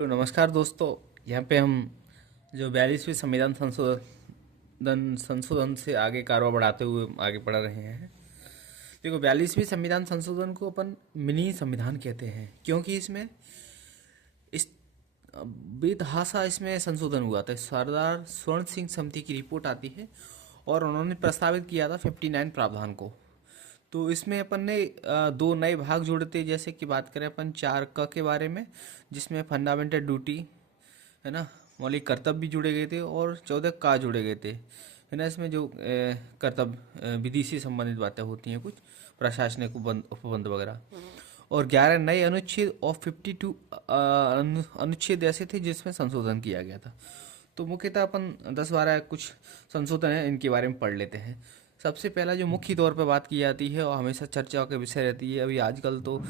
तो नमस्कार दोस्तों। यहाँ पे हम जो 42वीं संविधान संशोधन से आगे कारवा बढ़ाते हुए आगे बढ़ रहे हैं। देखो, 42वीं संविधान संशोधन को अपन मिनी संविधान कहते हैं क्योंकि इसमें इस बेतहासा इसमें संशोधन हुआ था। सरदार स्वर्ण सिंह समिति की रिपोर्ट आती है और उन्होंने प्रस्तावित किया था 59 प्रावधान को। तो इसमें अपन ने दो नए भाग जोड़े थे। जैसे कि बात करें अपन 4 क के बारे में, जिसमें फंडामेंटल ड्यूटी है ना, मौलिक कर्तव्य भी जुड़े गए थे, और 14 का जुड़े गए थे, है ना। इसमें जो कर्तव्य विधि से संबंधित बातें होती हैं, कुछ प्रशासनिक उपबंध वगैरह, और 11 नए अनुच्छेद और 52 अनुच्छेद ऐसे थे जिसमें संशोधन किया गया था। तो मुख्यतः अपन 10-12 कुछ संशोधन है, इनके बारे में पढ़ लेते हैं। सबसे पहला जो मुख्य तौर पर बात की जाती है और हमेशा चर्चा का विषय रहती है, अभी आजकल तो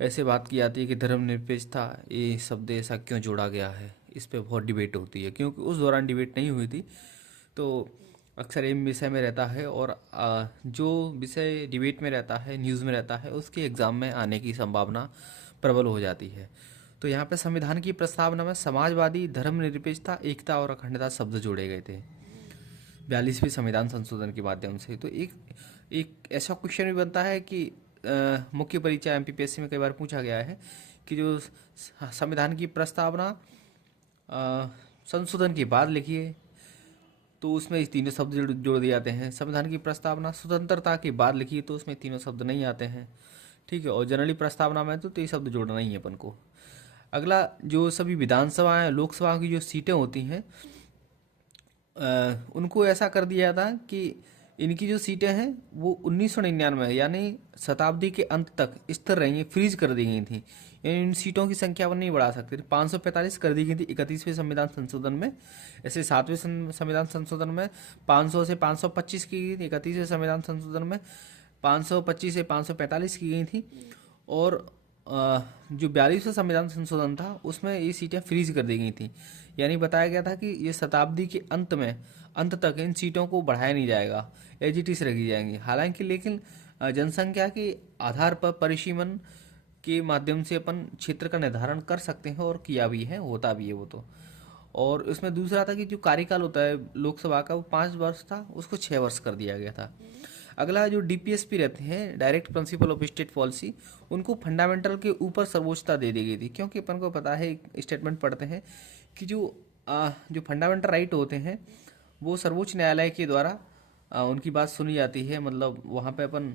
ऐसे बात की जाती है कि धर्मनिरपेक्षता ये शब्द ऐसा क्यों जोड़ा गया है। इस पे बहुत डिबेट होती है, क्योंकि उस दौरान डिबेट नहीं हुई थी। तो अक्सर एम विषय में रहता है, और जो विषय डिबेट में रहता है, न्यूज़ में रहता है, उसके एग्ज़ाम में आने की संभावना प्रबल हो जाती है। तो यहाँ पे संविधान की प्रस्तावना में समाजवादी, धर्मनिरपेक्षता, एकता और अखंडता शब्द जोड़े गए थे 42वीं संविधान संशोधन के माध्यम से। तो एक एक ऐसा क्वेश्चन भी बनता है कि मुख्य परीक्षा एमपीपीएससी में कई बार पूछा गया है कि जो संविधान की प्रस्तावना संशोधन के बाद लिखिए, तो उसमें इस तीनों शब्द जोड़ दिए जाते हैं। संविधान की प्रस्तावना स्वतंत्रता के बाद लिखिए तो उसमें तीनों शब्द नहीं आते हैं, ठीक है। और जनरली प्रस्तावना में तो ये शब्द जोड़ना ही है अपन को। अगला, जो सभी विधानसभाएं, लोकसभा की जो सीटें होती हैं, उनको ऐसा कर दिया था कि इनकी जो सीटें हैं वो 1999 यानी शताब्दी के अंत तक स्थिर रहेंगी, फ्रीज कर दी गई थी। यानी इन सीटों की संख्या वो नहीं बढ़ा सकते थे। 545 कर दी गई थी 31वें संविधान संशोधन में। ऐसे 7वें संविधान संशोधन में 500 से 525 की गई थी। 31वें संविधान संशोधन में 525 से 545 की गई थी। और जो 42वां संविधान संशोधन था उसमें ये सीटें फ्रीज कर दी गई थी। यानी बताया गया था कि ये शताब्दी के अंत तक इन सीटों को बढ़ाया नहीं जाएगा, एज इट इज रखी जाएंगी। हालांकि लेकिन जनसंख्या के आधार पर परिसीमन के माध्यम से अपन क्षेत्र का निर्धारण कर सकते हैं, और किया भी है, होता भी है वो तो। और उसमें दूसरा था कि जो कार्यकाल होता है लोकसभा का, वो 5 वर्ष था, उसको 6 वर्ष कर दिया गया था। अगला, जो डीपीएसपी रहते हैं, direct principle of state policy, उनको फंडामेंटल के ऊपर सर्वोच्चता दे दी गई थी। क्योंकि अपन को पता है, स्टेटमेंट पढ़ते हैं कि जो फंडामेंटल राइट होते हैं वो सर्वोच्च न्यायालय के द्वारा उनकी बात सुनी जाती है। मतलब वहाँ पे अपन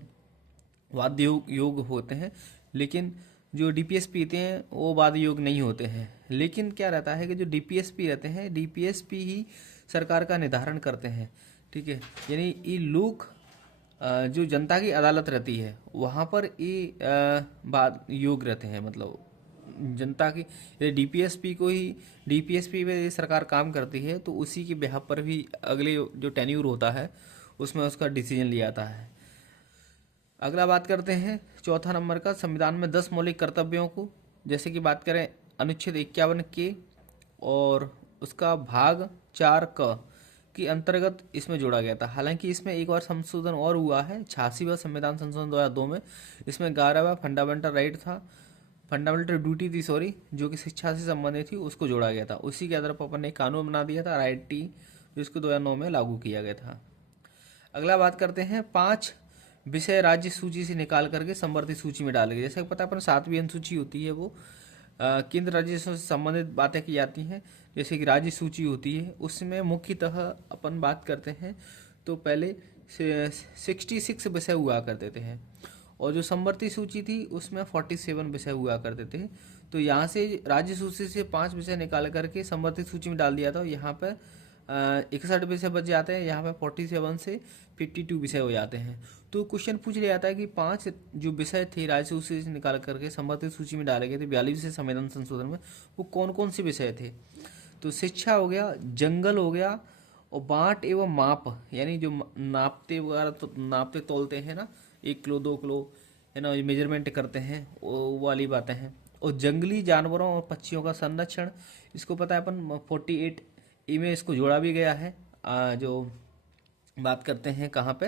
वाद योग होते हैं, लेकिन जो डीपीएसपी होते हैं वो वाद योग नहीं होते हैं। लेकिन क्या रहता है कि जो डीपीएसपी रहते हैं, डीपीएसपी ही सरकार का निर्धारण करते हैं, ठीक है। यानी ये लोग जो जनता की अदालत रहती है वहाँ पर ये बात योग रहते हैं। मतलब जनता की, डीपीएसपी को ही, डीपीएसपी में सरकार काम करती है तो उसी के बेहाव पर भी अगले जो टेन्यूर होता है उसमें उसका डिसीजन लिया जाता है। अगला बात करते हैं चौथा नंबर का, संविधान में 10 मौलिक कर्तव्यों को। जैसे कि बात करें अनुच्छेद 51 के और उसका भाग 4 क के अंतर्गत इसमें जोड़ा गया था। हालांकि इसमें एक और संशोधन और हुआ है 86वां संविधान संशोधन 2002 में। इसमें 11वां फंडामेंटल राइट था, फंडामेंटल ड्यूटी थी सॉरी, जो कि शिक्षा से संबंधित थी, उसको जोड़ा गया था। उसी के आधार पर अपन ने एक कानून बना दिया था राइट टी, जिसको 2009 में लागू किया गया था। अगला बात करते हैं 5 विषय राज्य सूची से निकाल करके संवर्धित सूची में डाले गए। जैसे कि पता है अपन 7वीं अनुसूची होती है, वो केंद्र राज्य से संबंधित बातें की जाती हैं। जैसे कि राज्य सूची होती है उसमें मुख्यतः अपन बात करते हैं तो पहले 66 विषय हुआ करते थे, और जो संवर्ती सूची थी उसमें 47 विषय हुआ करते थे। तो यहाँ से राज्य सूची से 5 विषय निकाल करके संवर्ती सूची में डाल दिया था। यहाँ पर 61 विषय बच जाते हैं, यहाँ पे 47 से 52 विषय हो जाते हैं। तो क्वेश्चन पूछ लिया जाता है कि 5 जो विषय थे राज्य सूची से निकाल करके संवर्धित सूची में डाले गए थे 42वें संविधान संशोधन में, वो कौन कौन से विषय थे। तो शिक्षा हो गया, जंगल हो गया, और बांट एवं माप, यानी जो नापते वगैरह तो नापते तोलते हैं ना, 1 किलो 2 किलो, है ना, मेजरमेंट करते हैं, वो वाली बातें हैं। और जंगली जानवरों और पक्षियों का संरक्षण, इसको पता है अपन 48 ई में इसको जोड़ा भी गया है। जो बात करते हैं कहाँ पे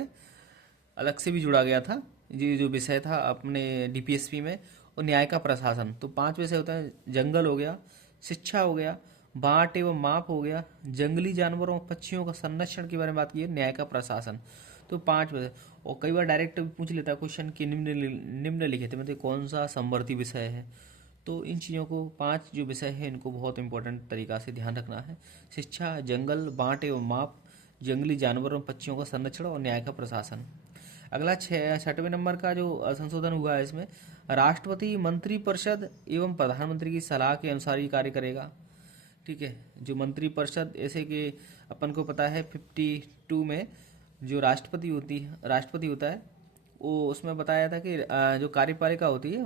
अलग से भी जुड़ा गया था, ये जो विषय था अपने डीपीएसपी में। और न्याय का प्रशासन, तो 5 विषय होते हैं। जंगल हो गया, शिक्षा हो गया, बांट एवं माप हो गया, जंगली जानवरों और पक्षियों का संरक्षण के बारे में बात की है, न्याय का प्रशासन। तो पांच विषय। और कई बार डायरेक्ट पूछ लेता है क्वेश्चन कि निम्नलिखित में से कौन सा समवर्ती विषय है। तो इन चीज़ों को, पांच जो विषय है इनको बहुत इंपॉर्टेंट तरीका से ध्यान रखना है। शिक्षा, जंगल, बांट एवं माप, जंगली जानवरों पक्षियों का संरक्षण और न्याय का प्रशासन। अगला 6वें नंबर का जो संशोधन हुआ है इसमें, राष्ट्रपति मंत्रिपरिषद एवं प्रधानमंत्री की सलाह के अनुसार ही कार्य करेगा। ठीक है, जो मंत्रिपरिषद, ऐसे कि अपन को पता है 52 में जो राष्ट्रपति होता है, वो उसमें बताया था कि जो कार्यपालिका होती है,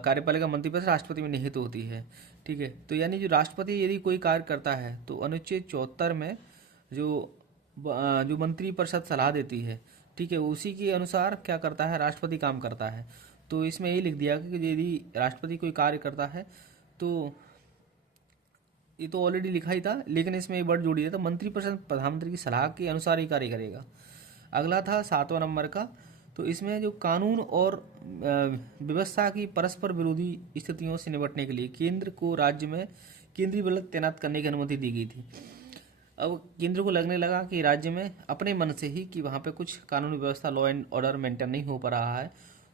कार्यपालिका मंत्रिपरिषद राष्ट्रपति में निहित होती है। ठीक है, तो यानी जो राष्ट्रपति यदि कोई कार्य करता है तो अनुच्छेद 74 में जो मंत्रिपरिषद सलाह देती है, ठीक है, उसी के अनुसार क्या करता है, राष्ट्रपति काम करता है। तो इसमें ये लिख दिया कि यदि राष्ट्रपति कोई कार्य करता है तो, ये तो ऑलरेडी लिखा ही था, लेकिन इसमें ये वर्ड जोड़ दिया था, मंत्रिपरिषद प्रधानमंत्री की सलाह के अनुसार ही कार्य करेगा। अगला था 7वां नंबर का, तो इसमें जो कानून और व्यवस्था की परस्पर विरोधी स्थितियों से निपटने के लिए केंद्र को राज्य में केंद्रीय बल तैनात करने की अनुमति दी गई थी। अब केंद्र को लगने लगा कि राज्य में अपने मन से ही कि वहाँ पे कुछ कानूनी व्यवस्था, लॉ एंड ऑर्डर मेंटेन नहीं हो पा रहा है,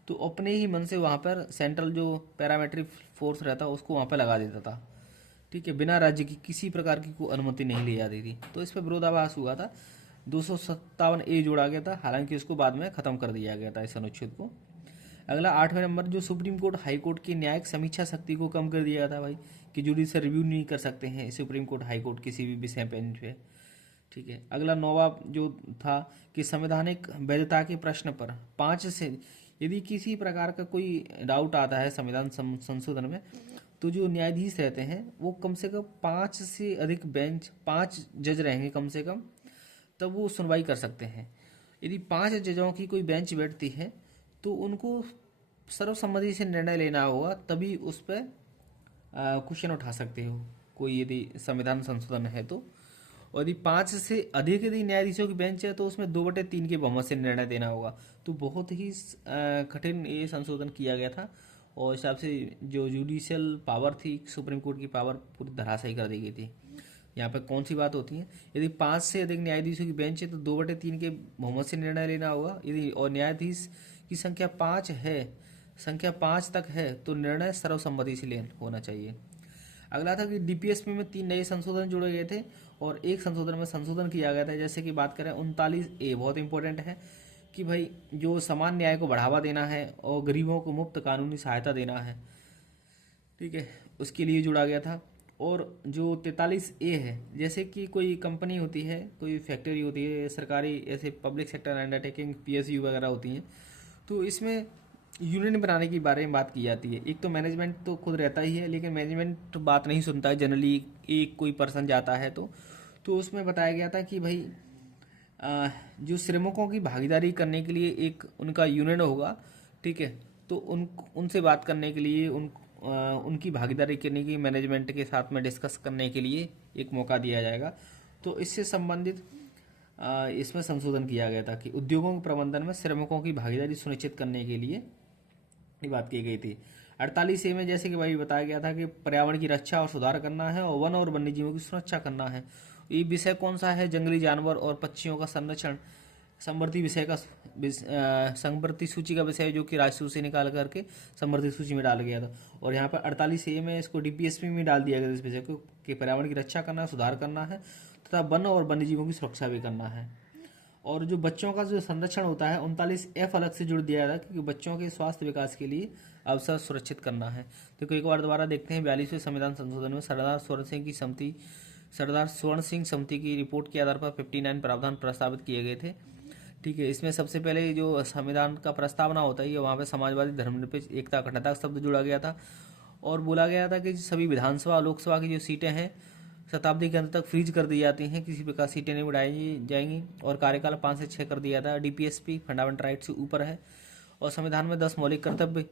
तो अपने ही मन से वहाँ पर सेंट्रल जो पैरामिलिट्री फोर्स रहता उसको वहाँ पर लगा देता था। ठीक है, बिना राज्य की किसी प्रकार की कोई अनुमति नहीं ली जाती थी। तो इस पर विरोधाभास हुआ था, 257A जोड़ा गया था, हालांकि उसको बाद में खत्म कर दिया गया था इस अनुच्छेद को। अगला 8वें नंबर, जो सुप्रीम कोर्ट हाई कोर्ट की न्यायिक समीक्षा शक्ति को कम कर दिया था भाई, कि जुडिशियल रिव्यू नहीं कर सकते हैं सुप्रीम कोर्ट हाई कोर्ट किसी भी विषय पे। ठीक है, अगला 9वां जो था कि संवैधानिक वैधता के प्रश्न पर 5 से, यदि किसी प्रकार का कोई डाउट आता है संविधान संशोधन में, तो जो न्यायाधीश रहते हैं वो कम से कम 5 से अधिक बेंच, 5 जज रहेंगे कम से कम, तब वो सुनवाई कर सकते हैं। यदि 5 जजों की कोई बेंच बैठती है तो उनको सर्वसम्मति से निर्णय लेना होगा, तभी उस पर क्वेश्चन उठा सकते हो कोई, यदि संविधान संशोधन है तो। और यदि 5 से अधिक यदि न्यायाधीशों की बेंच है तो उसमें 2/3 के बहुमत से निर्णय देना होगा। तो बहुत ही कठिन ये संशोधन किया गया था, और हिसाब से जो जुडिशियल पावर थी, सुप्रीम कोर्ट की पावर पूरी धराशायी कर दी गई थी। यहाँ पे कौन सी बात होती है, यदि 5 से अधिक न्यायाधीशों की बेंच है तो 2/3 के बहुमत से निर्णय लेना होगा। यदि और न्यायाधीश की संख्या 5 है, संख्या 5 तक है, तो निर्णय सर्वसम्मति से होना चाहिए। अगला था कि डीपीएसपी में 3 नए संशोधन जोड़े गए थे और एक संशोधन में संशोधन किया गया था। जैसे कि बात करें 39A, बहुत इंपॉर्टेंट है कि भाई जो समान न्याय को बढ़ावा देना है और गरीबों को मुफ्त कानूनी सहायता देना है, ठीक है, उसके लिए जुड़ा गया था। और जो 43A है, जैसे कि कोई कंपनी होती है, कोई फैक्ट्री होती है, सरकारी ऐसे पब्लिक सेक्टर अंडरटेकिंग PSU वगैरह होती हैं, तो इसमें यूनियन बनाने की बारे में बात की जाती है। एक तो मैनेजमेंट तो खुद रहता ही है, लेकिन मैनेजमेंट बात नहीं सुनता है जनरली, एक कोई पर्सन जाता है तो उसमें बताया गया था कि भाई जो श्रमिकों की भागीदारी करने के लिए एक उनका यूनियन होगा, ठीक है, तो उनसे बात करने के लिए, उनकी भागीदारी करने की मैनेजमेंट के साथ में डिस्कस करने के लिए एक मौका दिया जाएगा। तो इससे संबंधित इसमें संशोधन किया गया था कि उद्योगों के प्रबंधन में श्रमिकों की भागीदारी सुनिश्चित करने के लिए ये बात की गई थी। 48A में जैसे कि भाई बताया गया था कि पर्यावरण की रक्षा और सुधार करना है और वन और वन्य जीवों की सुरक्षा करना है। ये विषय कौन सा है, जंगली जानवर और पक्षियों का संरक्षण, संवर्ती विषय का संवर्ती सूची का विषय, जो कि राजस्व से निकाल करके संवर्ती सूची में डाल गया था। और यहाँ पर 48A में इसको DPSP में डाल दिया गया इस विषय को, कि पर्यावरण की रक्षा करना, सुधार करना है तथा वन और वन्य जीवों की सुरक्षा भी करना है। और जो बच्चों का जो संरक्षण होता है 39F अलग से जुड़ दिया था, क्योंकि बच्चों के स्वास्थ्य विकास के लिए अवसर सुरक्षित करना है। तो एक बार दोबारा देखते हैं 42वें संविधान संशोधन में सरदार स्वर्ण सिंह समिति की रिपोर्ट के आधार पर 59 प्रावधान प्रस्तावित किए गए थे। ठीक है, इसमें सबसे पहले जो संविधान का प्रस्तावना होता है, वहाँ पे समाजवादी, धर्मनिरपेक्ष, एकता, अखंडता शब्द जुड़ा गया था और बोला गया था कि सभी विधानसभा, लोकसभा की जो सीटें हैं शताब्दी के अंत तक फ्रीज कर दी जाती हैं, किसी प्रकार सीटें नहीं बढ़ाई जाएंगी और कार्यकाल 5 से 6 कर दिया था। DPSP फंडामेंटल राइट से ऊपर है और संविधान में 10 मौलिक कर्तव्य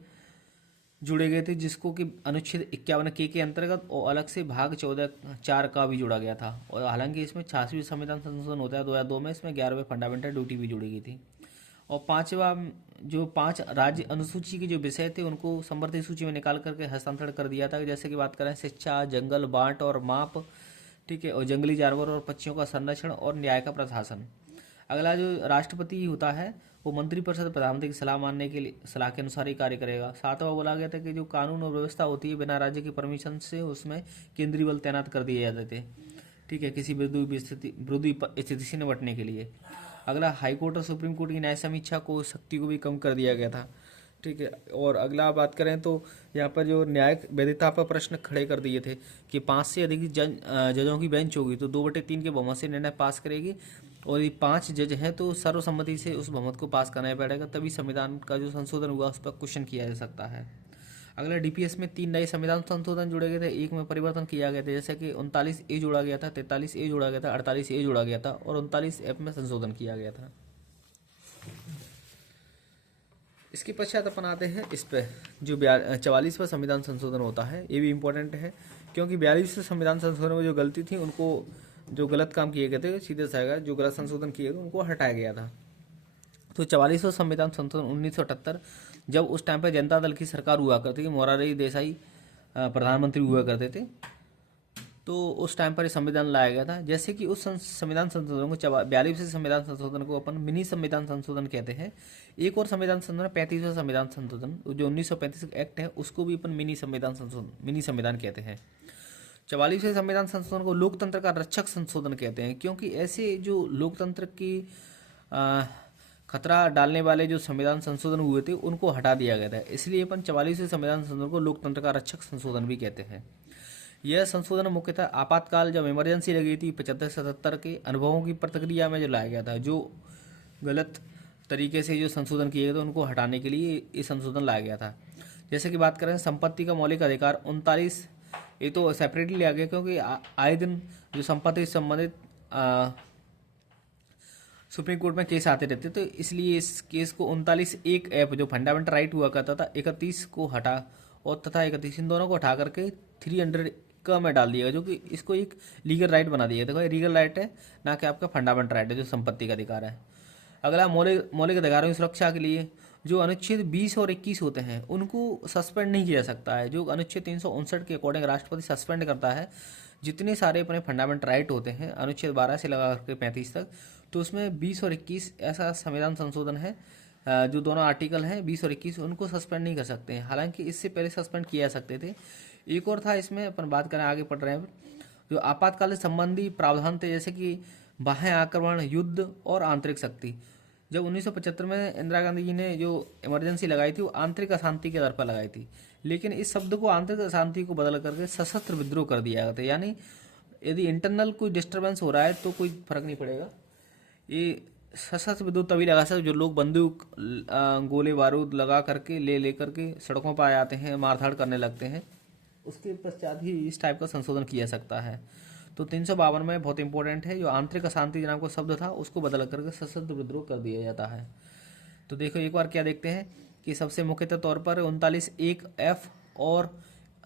जुड़े गए थे, जिसको कि अनुच्छेद 51K के अंतर्गत और अलग से भाग 14(4) का भी जोड़ा गया था। और हालांकि इसमें 86वें संविधान संशोधन होता है 2002 में, इसमें 11वें फंडामेंटल ड्यूटी भी जोड़ी गई थी। और पांचवा, जो 5 राज्य अनुसूची के जो विषय थे उनको समवर्ती सूची में निकाल करके हस्तांतरण कर दिया था। जैसे कि बात करें शिक्षा, जंगल, बांट और माप, ठीक है, और जंगली जानवर और पक्षियों का संरक्षण और न्याय का प्रशासन। अगला जो राष्ट्रपति होता है वो मंत्रिपरिषद प्रधानमंत्री की सलाह मानने के लिए, सलाह के अनुसार ही कार्य करेगा। सातवां बोला गया था कि जो कानून और व्यवस्था होती है बिना राज्य की परमिशन से उसमें केंद्रीय बल तैनात कर दिए जाते थे, ठीक है, किसी विरोधी स्थिति से निपटने के लिए। अगला हाईकोर्ट और सुप्रीम कोर्ट की न्याय समीक्षा को शक्ति को भी कम कर दिया गया था, ठीक है। और अगला बात करें तो यहाँ पर जो न्यायिक वैधता पर प्रश्न खड़े कर दिए थे कि 5 से अधिक जजों की बेंच होगी तो 2/3 के बहुमत से निर्णय पास करेगी, और ये 5 जज हैं तो सर्वसम्मति से उस बहुमत को पास करना पड़ेगा, तभी संविधान का जो संशोधन हुआ उस पर क्वेश्चन किया जा सकता है। अगला डीपीएस में 3 नए संविधान संशोधन जोड़े गए थे, एक में परिवर्तन किया गया था, जैसे कि 39A जोड़ा गया था, 43A जोड़ा गया था, 48A जोड़ा गया था और 39F में संशोधन किया गया था। इसके पश्चात अपन आते हैं इस पे जो 44वां संविधान संशोधन होता है, ये भी इम्पोर्टेंट है क्योंकि 42वें संविधान संशोधन में जो गलती थी उनको, जो गलत काम किए गए थे सीधे साधा जो गलत संशोधन किए थे उनको हटाया गया था। तो 44वां संविधान संशोधन 1978, जब उस टाइम पर जनता दल की सरकार हुआ करती थी, मोरारजी देसाई प्रधानमंत्री हुआ करते थे, तो उस टाइम पर संविधान लाया गया था। जैसे कि उस संविधान संशोधन को 42वें संविधान संशोधन को अपन मिनी संविधान संशोधन कहते हैं। एक और संविधान संशोधन 35वां संविधान संशोधन जो 1935 एक्ट है उसको भी अपन मिनी संविधान कहते हैं। 44वें संविधान संशोधन को लोकतंत्र का रक्षक संशोधन कहते हैं, क्योंकि ऐसे जो लोकतंत्र की खतरा डालने वाले जो संविधान संशोधन हुए थे उनको हटा दिया गया था, इसलिए अपन 44वें संविधान संशोधन को लोकतंत्र का रक्षक संशोधन भी कहते हैं। यह संशोधन मुख्यतः आपातकाल जब इमरजेंसी लगी थी 75-77 के अनुभवों की प्रतिक्रिया में जो लाया गया था, जो गलत तरीके से जो संशोधन किए गए थे उनको हटाने के लिए ये संशोधन लाया गया था। जैसे कि बात करें संपत्ति का मौलिक अधिकार 39, ये तो सेपरेटली लिया गया क्योंकि आए दिन जो संपत्ति से संबंधित सुप्रीम कोर्ट में केस आते रहते, तो इसलिए इस केस को 39(1)(f) जो फंडामेंटल राइट हुआ करता था 31 को हटा और तथा 31 इन दोनों को हटा करके 300 का में डाल दिया, जो कि इसको एक लीगल राइट बना दिया। देखो ये लीगल राइट है ना कि आपका फंडामेंटल राइट है जो संपत्ति का अधिकार है। अगला मौलिक अधिकारों की सुरक्षा के लिए जो अनुच्छेद 20 और 21 होते हैं उनको सस्पेंड नहीं किया जा सकता है। जो अनुच्छेद 359 के अकॉर्डिंग राष्ट्रपति सस्पेंड करता है जितने सारे अपने फंडामेंटल राइट होते हैं अनुच्छेद 12 से लगा करके 35 तक, तो उसमें 20 और 21 ऐसा संविधान संशोधन है, जो दोनों आर्टिकल हैं 20 और 21 उनको सस्पेंड नहीं कर सकते हैं, हालांकि इससे पहले सस्पेंड किया जा सकते थे। एक और था इसमें, अपन बात करें आगे पढ़ रहे हैं, जो आपातकाल संबंधी प्रावधान थे, जैसे कि बाह्य आक्रमण, युद्ध और आंतरिक शक्ति। जब 1975 में इंदिरा गांधी जी ने जो इमरजेंसी लगाई थी वो आंतरिक अशांति के आधार पर लगाई थी, लेकिन इस शब्द को आंतरिक अशांति को बदल करके सशस्त्र विद्रोह कर दिया गया था। यानी यदि इंटरनल कोई डिस्टर्बेंस हो रहा है तो कोई फर्क नहीं पड़ेगा, ये सशस्त्र विद्रोह तभी लगा सकते जो लोग बंदूक गोले बारूद लगा करके ले करके सड़कों पर आ जाते हैं, मारधाड़ करने लगते हैं, उसके पश्चात ही इस टाइप का संशोधन किया सकता है। तो 352 में बहुत इंपॉर्टेंट है, जो आंतरिक अशांति नाम का शब्द था उसको बदल करके सशस्त्र विद्रोह कर दिया जाता है। तो देखो एक बार क्या देखते हैं कि सबसे मुख्यतः तौर पर 39(1)(f) और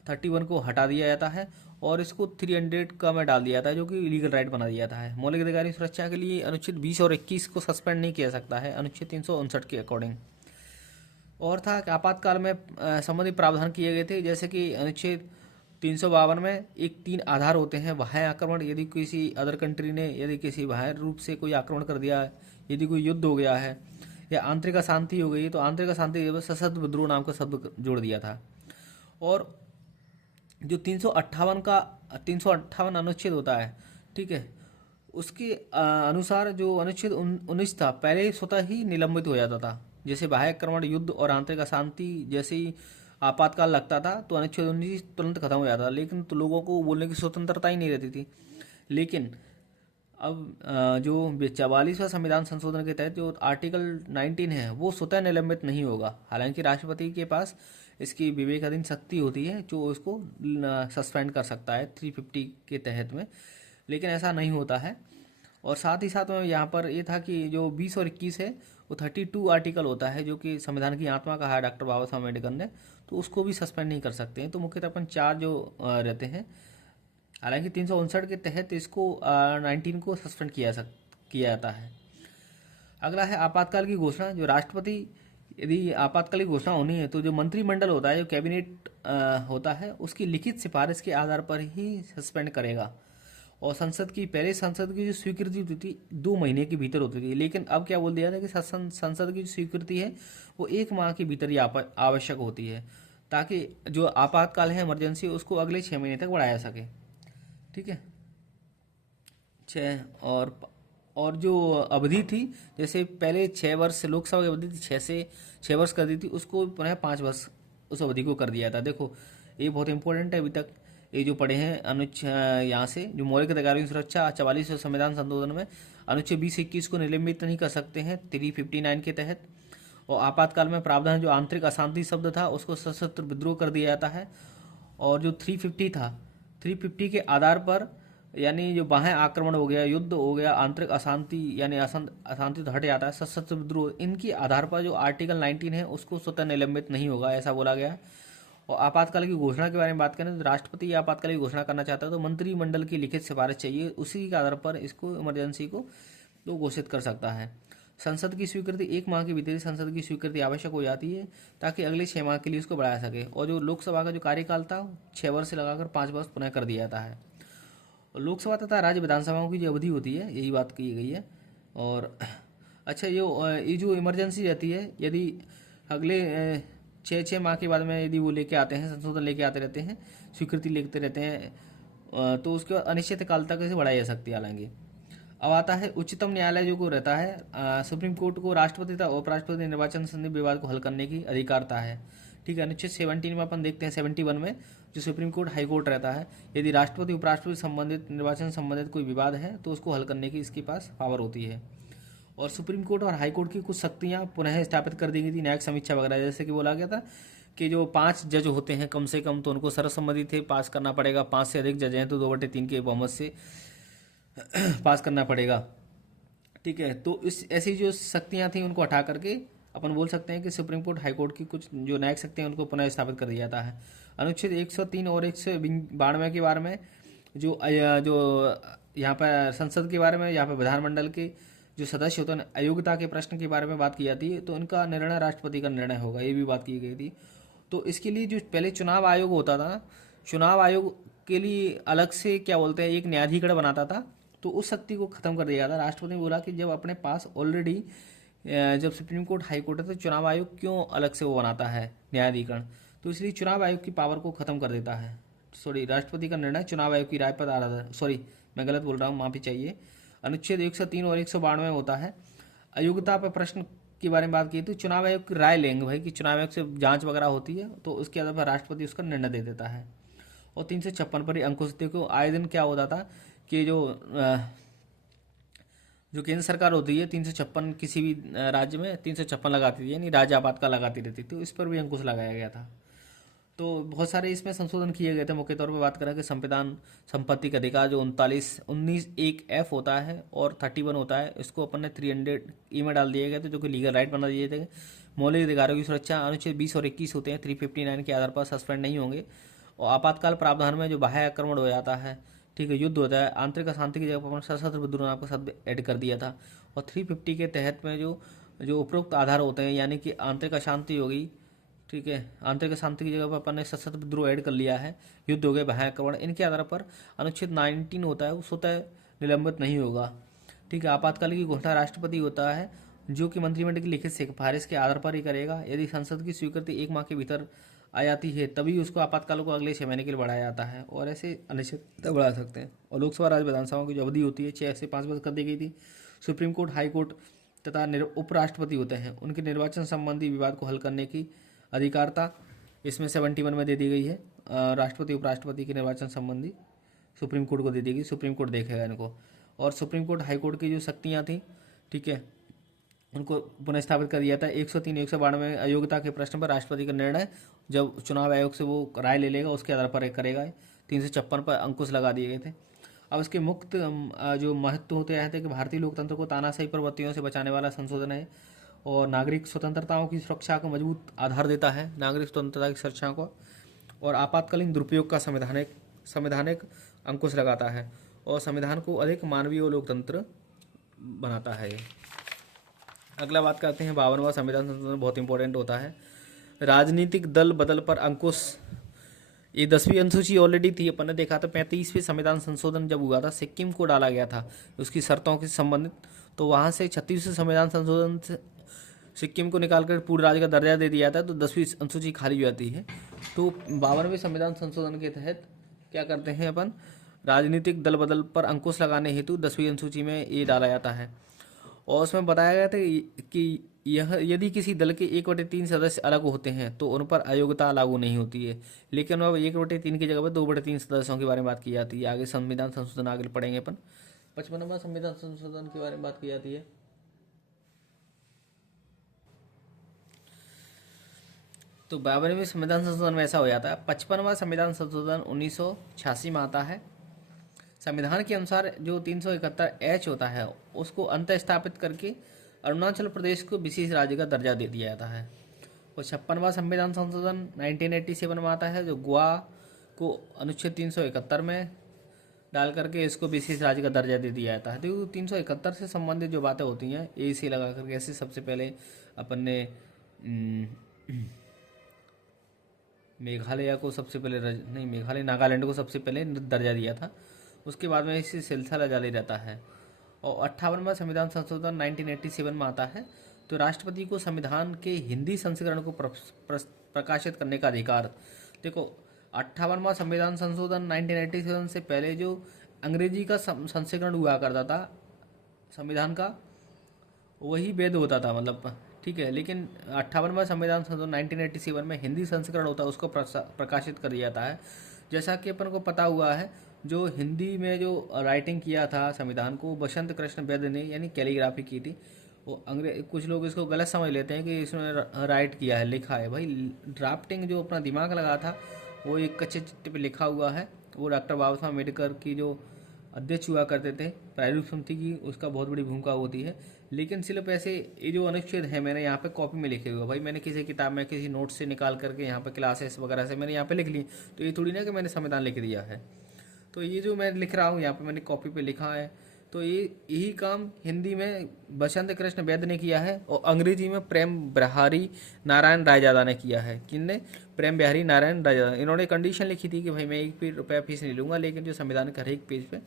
31 को हटा दिया जाता है और इसको 300 का में डाल दिया जाता है, जो कि लीगल राइट बना दिया जाता है। मौलिक अधिकार की सुरक्षा के लिए अनुच्छेद 20 और 21 को सस्पेंड नहीं किया सकता है अनुच्छेद 359 के अकॉर्डिंग। और था कि आपातकाल में संबंधित प्रावधान किए गए थे, जैसे कि अनुच्छेद 352 में एक 3 आधार होते हैं। बाह्य आक्रमण, यदि किसी अदर कंट्री ने यदि किसी बाह्य रूप से कोई आक्रमण कर दिया है, यदि कोई युद्ध हो गया है या आंतरिक अशांति हो गई, तो आंतरिक अशांति सशस्त्र विद्रोह नाम का शब्द जोड़ दिया था। और जो 358 अनुच्छेद होता है, ठीक है, उसके अनुसार जो अनुच्छेद 19 था पहले स्वतः ही निलंबित हो जाता था। जैसे बाह्य आक्रमण, युद्ध और आंतरिक अशांति जैसे ही आपातकाल लगता था तो अनुच्छेद 19 तुरंत खत्म हो जाता था, लेकिन तो लोगों को बोलने की स्वतंत्रता ही नहीं रहती थी। लेकिन अब जो 44वां संविधान संशोधन के तहत जो आर्टिकल 19 है वो स्वतः निलंबित नहीं होगा, हालांकि राष्ट्रपति के पास इसकी विवेकाधीन शक्ति होती है जो उसको सस्पेंड कर सकता है 350 के तहत में, लेकिन ऐसा नहीं होता है। और साथ ही साथ में यहाँ पर ये था कि जो 20 और 21 है वो 32 आर्टिकल होता है, जो कि संविधान की आत्मा कहा है डॉक्टर बाबा साहब अम्बेडकर ने, तो उसको भी सस्पेंड नहीं कर सकते हैं। तो मुख्यतः अपन 4 जो रहते हैं, हालांकि 359 के तहत इसको 19 को सस्पेंड किया जाता है। अगला है आपातकाल की घोषणा। जो राष्ट्रपति, यदि आपातकाल की घोषणा होनी है तो जो मंत्रिमंडल होता है, जो कैबिनेट होता है, उसकी लिखित सिफारिश के आधार पर ही सस्पेंड करेगा। और संसद की जो स्वीकृति होती थी 2 महीने के भीतर होती थी, लेकिन अब क्या बोल दिया था कि संसद की जो स्वीकृति है वो 1 माह के भीतर ही आवश्यक होती है, ताकि जो आपातकाल है, इमरजेंसी, उसको अगले 6 महीने तक बढ़ाया सके। ठीक है। छः और जो अवधि थी, जैसे पहले 6 वर्ष लोकसभा की अवधि थी, 6 वर्ष कर दी थी, उसको पुनः 5 वर्ष उस अवधि को कर दिया था। देखो ये बहुत इंपॉर्टेंट है। अभी तक ये जो पढ़े हैं यहाँ से, जो मौलिक अधिकारों की सुरक्षा 44 संविधान संशोधन में अनुच्छेद 20-21 को निलंबित नहीं कर सकते हैं 359 के तहत। और आपातकाल में प्रावधान, जो आंतरिक अशांति शब्द था उसको सशस्त्र विद्रोह कर दिया जाता है। और जो 350 था, 350 के आधार पर, यानी जो बाह्य आक्रमण हो गया, युद्ध हो गया, आंतरिक अशांति, यानी अशांति तो हट जाता है, सशस्त्र विद्रोह, इनके आधार पर जो आर्टिकल 19 है उसको स्वतः निलंबित नहीं होगा, ऐसा बोला गया है। और आपातकाल की घोषणा के बारे में बात करें तो राष्ट्रपति आपातकाल की घोषणा करना चाहता है तो मंत्रिमंडल की लिखित सिफारिश चाहिए, उसी के आधार पर इसको इमरजेंसी को तो घोषित कर सकता है। संसद की स्वीकृति 1 माह के भीतर संसद की स्वीकृति आवश्यक हो जाती है, ताकि अगले 6 माह के लिए उसको बढ़ाया सके। और जो लोकसभा का जो कार्यकाल था 6 वर्ष से लगाकर 5 वर्ष पुनः कर दिया जाता है। लोकसभा तथा राज्य विधानसभाओं की जो अवधि होती है, यही बात की गई है। और अच्छा, ये जो इमरजेंसी रहती है, यदि अगले 6 माह के बाद में यदि वो लेके आते हैं, संशोधन लेके आते रहते हैं, स्वीकृति लेते रहते हैं, तो उसके बाद अनिश्चित काल तक इसे बढ़ाई जा सकती है। हालांकि अब आता है उच्चतम न्यायालय, जो को रहता है सुप्रीम कोर्ट को राष्ट्रपति तथा उपराष्ट्रपति निर्वाचन संबंधी विवाद को हल करने की अधिकारता है। ठीक है। अनुच्छेद 17 में अपन देखते हैं, 71 में जो सुप्रीम कोर्ट हाई कोर्ट रहता है, यदि राष्ट्रपति उपराष्ट्रपति संबंधित निर्वाचन संबंधित कोई विवाद है तो उसको हल करने की इसके पास पावर होती है। और सुप्रीम कोर्ट और हाई कोर्ट की कुछ शक्तियां पुनः स्थापित कर दी गई थी, न्यायिक समीक्षा वगैरह, जैसे कि बोला गया था कि जो 5 जज होते हैं कम से कम, तो उनको सर्वसम्मति थे पास करना पड़ेगा। 5 से अधिक जज हैं तो 2/3 के बहुमत से पास करना पड़ेगा। ठीक है। तो इस ऐसी जो शक्तियां थी उनको हटा करके अपन बोल सकते हैं कि सुप्रीम कोर्ट, हाई कोर्ट की कुछ जो न्यायिक शक्तियां उनको पुनः स्थापित कर दिया जाता है। अनुच्छेद 103 और 192 के बारे में, जो यहाँ पर संसद के बारे में, यहाँ पर विधानमंडल के जो सदस्य होते हैं, अयोग्यता के प्रश्न के बारे में बात की जाती है, तो इनका निर्णय राष्ट्रपति का निर्णय होगा, ये भी बात की गई थी। तो इसके लिए जो पहले चुनाव आयोग होता था, चुनाव आयोग के लिए अलग से क्या बोलते हैं एक न्यायाधिकरण बनाता था, तो उस शक्ति को खत्म कर दिया था। राष्ट्रपति ने बोला कि जब अपने पास ऑलरेडी जब सुप्रीम कोर्ट, हाई कोर्ट है, तो चुनाव आयोग क्यों अलग से वो बनाता है न्यायाधिकरण, तो इसलिए चुनाव आयोग की पावर को खत्म कर देता है। सॉरी, राष्ट्रपति का निर्णय चुनाव आयोग की राय पर आधारित, सॉरी मैं गलत बोल रहा हूँ, माफी चाहिए। अनुच्छेद 103 और 192 में होता है अयोग्यता पर प्रश्न के बारे में बात की, तो चुनाव आयोग की राय लेंगे भाई, कि चुनाव आयोग से जांच वगैरह होती है, तो उसके आधार पर राष्ट्रपति उसका निर्णय दे देता है। और 356 पर ही अंकुश, देखो आए दिन क्या होता था कि जो केंद्र सरकार होती है 356, किसी भी राज्य में 356 लगाती थी, यानी राज्य आपातकाल लगाती रहती थी, तो इस पर भी अंकुश लगाया गया था। तो बहुत सारे इसमें संशोधन किए गए थे। मुख्य तौर पर बात करें कि संविधान संपत्ति का अधिकार जो 19(1)(f) होता है और 31 होता है, इसको अपन ने 300(e) में डाल दिए गए थे, जो कि लीगल राइट बना दिए थे। मौलिक अधिकारों की सुरक्षा अनुच्छेद 20 और 21 होते हैं, 359 के आधार पर सस्पेंड नहीं होंगे। और आपातकाल प्रावधान में जो बाह्य आक्रमण हो जाता है, ठीक है, युद्ध होता है, आंतरिक अशांति की जगह पर सशस्त्र विद्रोह नाम का शब्द ऐड कर दिया था। और 350 के तहत में जो उपरोक्त आधार होते हैं, यानी कि आंतरिक अशांति होगी, ठीक है, आंतरिक अशांति की जगह पर अपन ने सशस्त्र विद्रोह ऐड कर लिया है, युद्ध हो गए, बाह्य आक्रमण, इनके आधार पर अनुच्छेद 19 होता है, वो स्वतः निलंबित नहीं होगा। ठीक है। आपातकाल की घोषणा राष्ट्रपति होता है, जो कि मंत्रिमंडल की लिखित सिफारिश के आधार पर ही करेगा। यदि संसद की स्वीकृति 1 माह के भीतर आ जाती है, तभी उसको आपातकाल को अगले 6 महीने के लिए बढ़ाया जाता है, और ऐसे अनिश्चित बढ़ा सकते हैं। और लोकसभा, राज्य विधानसभाओं की जो अवधि होती है 6 से 5 वर्ष कर दी गई थी। सुप्रीम कोर्ट, हाई कोर्ट तथा उपराष्ट्रपति होते हैं, उनके निर्वाचन संबंधी विवाद को हल करने की अधिकारता इसमें 71 में दे दी गई है। राष्ट्रपति, उपराष्ट्रपति के निर्वाचन संबंधी सुप्रीम कोर्ट को दे दी गई, सुप्रीम कोर्ट देखेगा इनको। और सुप्रीम कोर्ट, हाई कोर्ट की जो शक्तियाँ थी, ठीक है, उनको पुनः स्थापित कर दिया था। 103, 192 में अयोग्यता के प्रश्न पर राष्ट्रपति का निर्णय जब चुनाव आयोग से वो राय ले लेगा, उसके आधार पर करेगा। 356 पर अंकुश लगा दिए गए थे। अब इसके मुक्त जो महत्व होते हैं कि भारतीय लोकतंत्र को तानाशाही प्रवृत्तियों से बचाने वाला संशोधन है, और नागरिक स्वतंत्रताओं की सुरक्षा को मजबूत आधार देता है, नागरिक स्वतंत्रता की सुरक्षा को, और आपातकालीन दुरुपयोग का संवैधानिक अंकुश लगाता है, और संविधान को अधिक मानवीय और लोकतंत्र बनाता है। अगला बात करते हैं 52वां संविधान संशोधन, बहुत इंपॉर्टेंट होता है। राजनीतिक दल बदल पर अंकुश। ये 10वीं अनुसूची ऑलरेडी थी, अपन ने देखा था। 35वें संविधान संशोधन जब हुआ था, सिक्किम को डाला गया था उसकी शर्तों के संबंधित, तो वहाँ से 36वें संविधान संशोधन से सिक्किम को निकालकर पूर्ण राज्य का दर्जा दे दिया था, तो 10वीं अनुसूची खाली हो जाती है। तो 52वें संविधान संशोधन के तहत क्या करते हैं अपन, राजनीतिक दल बदल पर अंकुश लगाने हेतु 10वीं अनुसूची में ये डाला जाता है। और उसमें बताया गया था कि यह यदि किसी दल के 1/3 सदस्य अलग होते हैं तो उन पर अयोग्यता लागू नहीं होती है। लेकिन अब 1/3 की जगह पर 2/3 सदस्यों के बारे में बात की जाती है। आगे संविधान संशोधन आगे पढ़ेंगे अपन। 55वां संविधान संशोधन के बारे में बात की जाती है। तो 52वें संविधान संशोधन में ऐसा हो जाता है। 55वां संविधान संशोधन 1986 में आता है। संविधान के अनुसार जो 371H होता है उसको अंत स्थापित करके अरुणाचल प्रदेश को विशेष राज्य का दर्जा दे दिया जाता है। और 56वां संविधान संशोधन 1987 में आता है, जो गोवा को अनुच्छेद 371 में डाल करके इसको विशेष राज्य का दर्जा दे दिया जाता है। तो 371 से संबंधित जो बातें होती हैं ए से लगा करके, ऐसे सबसे पहले अपन ने मेघालय को सबसे पहले नहीं, मेघालय नागालैंड को सबसे पहले दर्जा दिया था। उसके बाद में इसी सिलसिला जारी रहता है। और 58वां संविधान संशोधन 1987 में आता है। तो राष्ट्रपति को संविधान के हिंदी संस्करण को प्रकाशित करने का अधिकार। देखो, 58वां संविधान संशोधन 1987 से पहले जो अंग्रेजी का संस्करण हुआ करता था संविधान का, वही वैध होता था, मतलब ठीक है। लेकिन 58वां संविधान संशोधन 1987 में हिंदी संस्करण होता है, उसको प्रकाशित कर दिया जाता है। जैसा कि अपन को पता हुआ है, जो हिंदी में जो राइटिंग किया था संविधान को, बसंत कृष्ण वैद्य ने, यानी कैलीग्राफी की थी। वो कुछ लोग इसको गलत समझ लेते हैं कि इसने राइट किया है, लिखा है। भाई ड्राफ्टिंग जो अपना दिमाग लगा था वो एक कच्चे चिट्टे पे लिखा हुआ है। वो डॉक्टर बाबा साहब अम्बेडकर की जो अध्यक्ष हुआ करते थे प्रारूप समिति की, उसका बहुत बड़ी भूमिका होती है। लेकिन सिर्फ ऐसे ये जो अनुच्छेद है मैंने यहाँ पे कॉपी में लिखे हुए, भाई मैंने किसी किताब में किसी नोट से निकाल करके यहाँ पे क्लासेस वगैरह से मैंने यहाँ पे लिख ली, तो ये थोड़ी ना कि मैंने संविधान लिख दिया है। तो ये जो मैं लिख रहा हूँ यहाँ पे मैंने कॉपी पे लिखा है, तो ये यही काम हिंदी में बसंत कृष्ण वैद्य ने किया है और अंग्रेजी में प्रेम बिहारी नारायण रायजादा ने किया है। किनने? प्रेम बिहारी नारायण रायजादा। इन्होंने कंडीशन लिखी थी कि भाई मैं 1 रुपया फीस नहीं लूँगा, लेकिन जो संविधान के हर एक पेज पे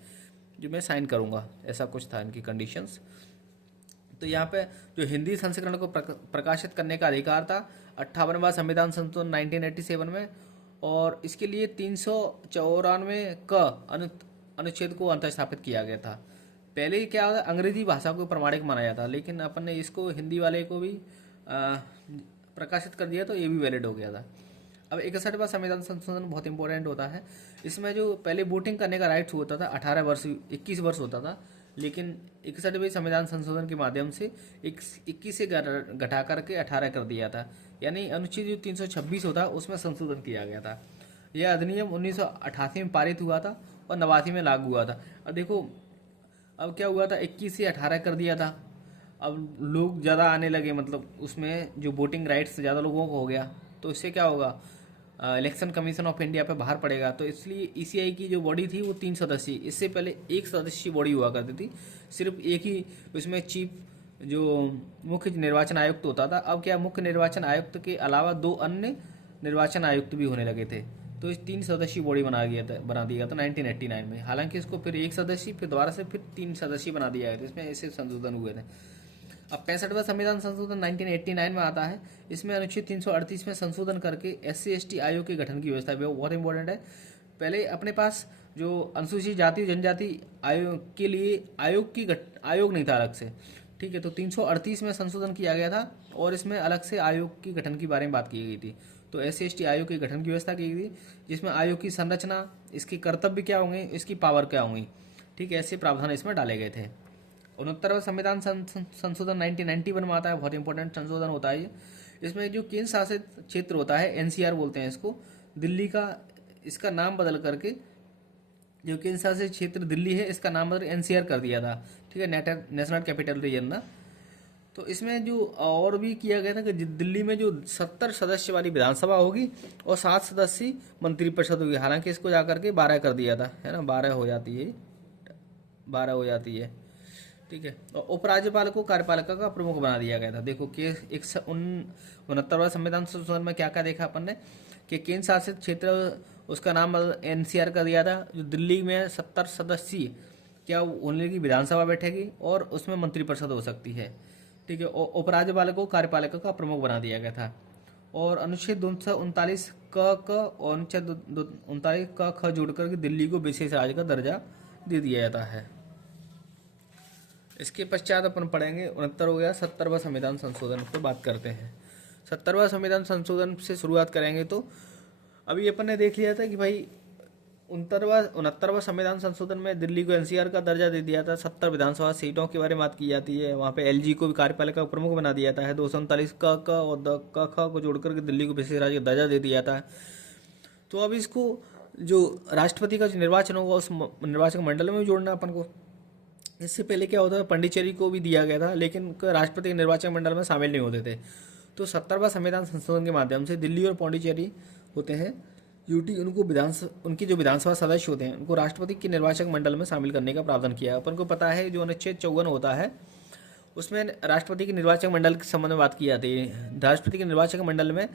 जो मैं साइन करूँगा, ऐसा कुछ था इनकी कंडीशंस। तो यहाँ पे जो हिंदी संस्करण को प्रकाशित करने का अधिकार था 58वां संविधान संशोधन 1987 में, और इसके लिए 394 का अनुच्छेद को अंतर्स्थापित किया गया था। पहले क्या होता, अंग्रेजी भाषा को प्रमाणिक माना जाता, लेकिन अपन ने इसको हिंदी वाले को भी प्रकाशित कर दिया, तो ये भी वैलिड हो गया था। अब 61वां संविधान संशोधन बहुत इंपॉर्टेंट होता है। इसमें जो पहले वोटिंग करने का राइट्स होता था 18 वर्ष 21 वर्ष होता था, लेकिन 61वें संविधान संशोधन के माध्यम से 21 से घटा करके 18 कर दिया था। यानी अनुच्छेद जो 326 होता उसमें संशोधन किया गया था। यह अधिनियम 1988 में पारित हुआ था और 89 में लागू हुआ था। और देखो अब क्या हुआ था, 21 से 18 कर दिया था। अब लोग ज़्यादा आने लगे, मतलब उसमें जो वोटिंग राइट्स ज़्यादा लोगों को हो गया, तो इससे क्या होगा, इलेक्शन कमीशन ऑफ इंडिया पे बाहर पड़ेगा। तो इसलिए ईसीआई की जो बॉडी थी वो 3 सदस्यीय, इससे पहले 1 सदस्यीय बॉडी हुआ करती थी, सिर्फ एक ही। उसमें चीफ जो मुख्य निर्वाचन आयुक्त होता था। अब क्या, मुख्य निर्वाचन आयुक्त के अलावा 2 अन्य निर्वाचन आयुक्त भी होने लगे थे। तो इस 3 सदस्यीय बॉडी बना दिया था 1989 में। हालांकि इसको फिर 1 सदस्यीय, फिर दोबारा से फिर 3 सदस्यीय बना दिया गया था। इसमें ऐसे संशोधन हुए थे। अब 65वां संविधान संशोधन 1989 में आता है। इसमें अनुच्छेद 338 में संशोधन करके SC/ST आयोग के गठन की व्यवस्था है, वो बहुत इंपॉर्टेंट है। पहले अपने पास जो अनुसूचित जाति और जनजाति आयोग के लिए आयोग नहीं था अलग से, ठीक है। तो 338 में संशोधन किया गया था और इसमें अलग से आयोग की गठन के बारे में बात की गई थी। तो SC/ST आयोग के गठन की व्यवस्था की गई थी, जिसमें आयोग की संरचना, इसके कर्तव्य क्या होंगे, इसकी पावर क्या होंगी, ठीक है, ऐसे प्रावधान इसमें डाले गए थे। 69वां संविधान संशोधन 1991 में आता है, बहुत इंपॉर्टेंट संशोधन होता है ये। इसमें जो केंद्र शासित क्षेत्र होता है, NCR बोलते हैं इसको, दिल्ली का इसका नाम बदल करके, जो केंद्र शासित क्षेत्र दिल्ली है इसका नाम बदल NCR कर दिया था, ठीक है, नेशनल कैपिटल रीजन ना। तो इसमें जो और भी किया गया था कि दिल्ली में जो 70 सदस्य वाली विधानसभा होगी और 7 सदस्यीय मंत्रिपरिषद होगी। हालांकि इसको जाकर के 12 कर दिया था, है ना, 12 हो जाती है, ठीक है। और उपराज्यपाल को कार्यपालिका का प्रमुख बना दिया गया था। देखो कि 69वां संविधान संशोधन में क्या क्या देखा अपन ने कि केंद्र शासित क्षेत्र, उसका नाम एनसीआर कर दिया था। जो दिल्ली में 70 सदस्यीय क्या होने की विधानसभा बैठेगी और उसमें मंत्रिपरिषद हो सकती है। ठीक है। और उपराज्यपाल को कार्यपालिका का प्रमुख बना दिया गया था। और अनुच्छेद 239 क और अनुच्छेद 239 क ख जोड़ करके दिल्ली को विशेष राज्य का दर्जा दे दिया जाता है। इसके पश्चात अपन पढ़ेंगे 69 हो गया 70वां संविधान संशोधन पर बात करते हैं। 70वां संविधान संशोधन से शुरुआत करेंगे तो अभी अपन ने देख लिया था कि भाई 69वां संविधान संशोधन में दिल्ली को एनसीआर का दर्जा दे दिया था। 70 विधानसभा सीटों के बारे में बात की जाती है। वहाँ पे एलजी को भी कार्यपालिका का प्रमुख बना दिया जाता है। 239 क और क ख को जोड़कर के दिल्ली को विशेष राज्य का दर्जा दे दिया था। तो अब इसको जो राष्ट्रपति का जो निर्वाचन होगा उस निर्वाचन मंडल में भी जोड़ना अपन को। इससे पहले क्या होता है, पंडिचेरी को भी दिया गया था लेकिन राष्ट्रपति के निर्वाचन मंडल में शामिल नहीं होते थे। तो 70वां संविधान संशोधन के माध्यम से दिल्ली और पौंडीचेरी होते हैं यूटी, उनकी जो विधानसभा सदस्य होते हैं उनको राष्ट्रपति के निर्वाचक मंडल में शामिल करने का प्रावधान किया है। अपन को पता है जो अनुच्छेद 54 होता है उसमें राष्ट्रपति के निर्वाचक मंडल के संबंध में बात की जाती है। राष्ट्रपति के निर्वाचक मंडल में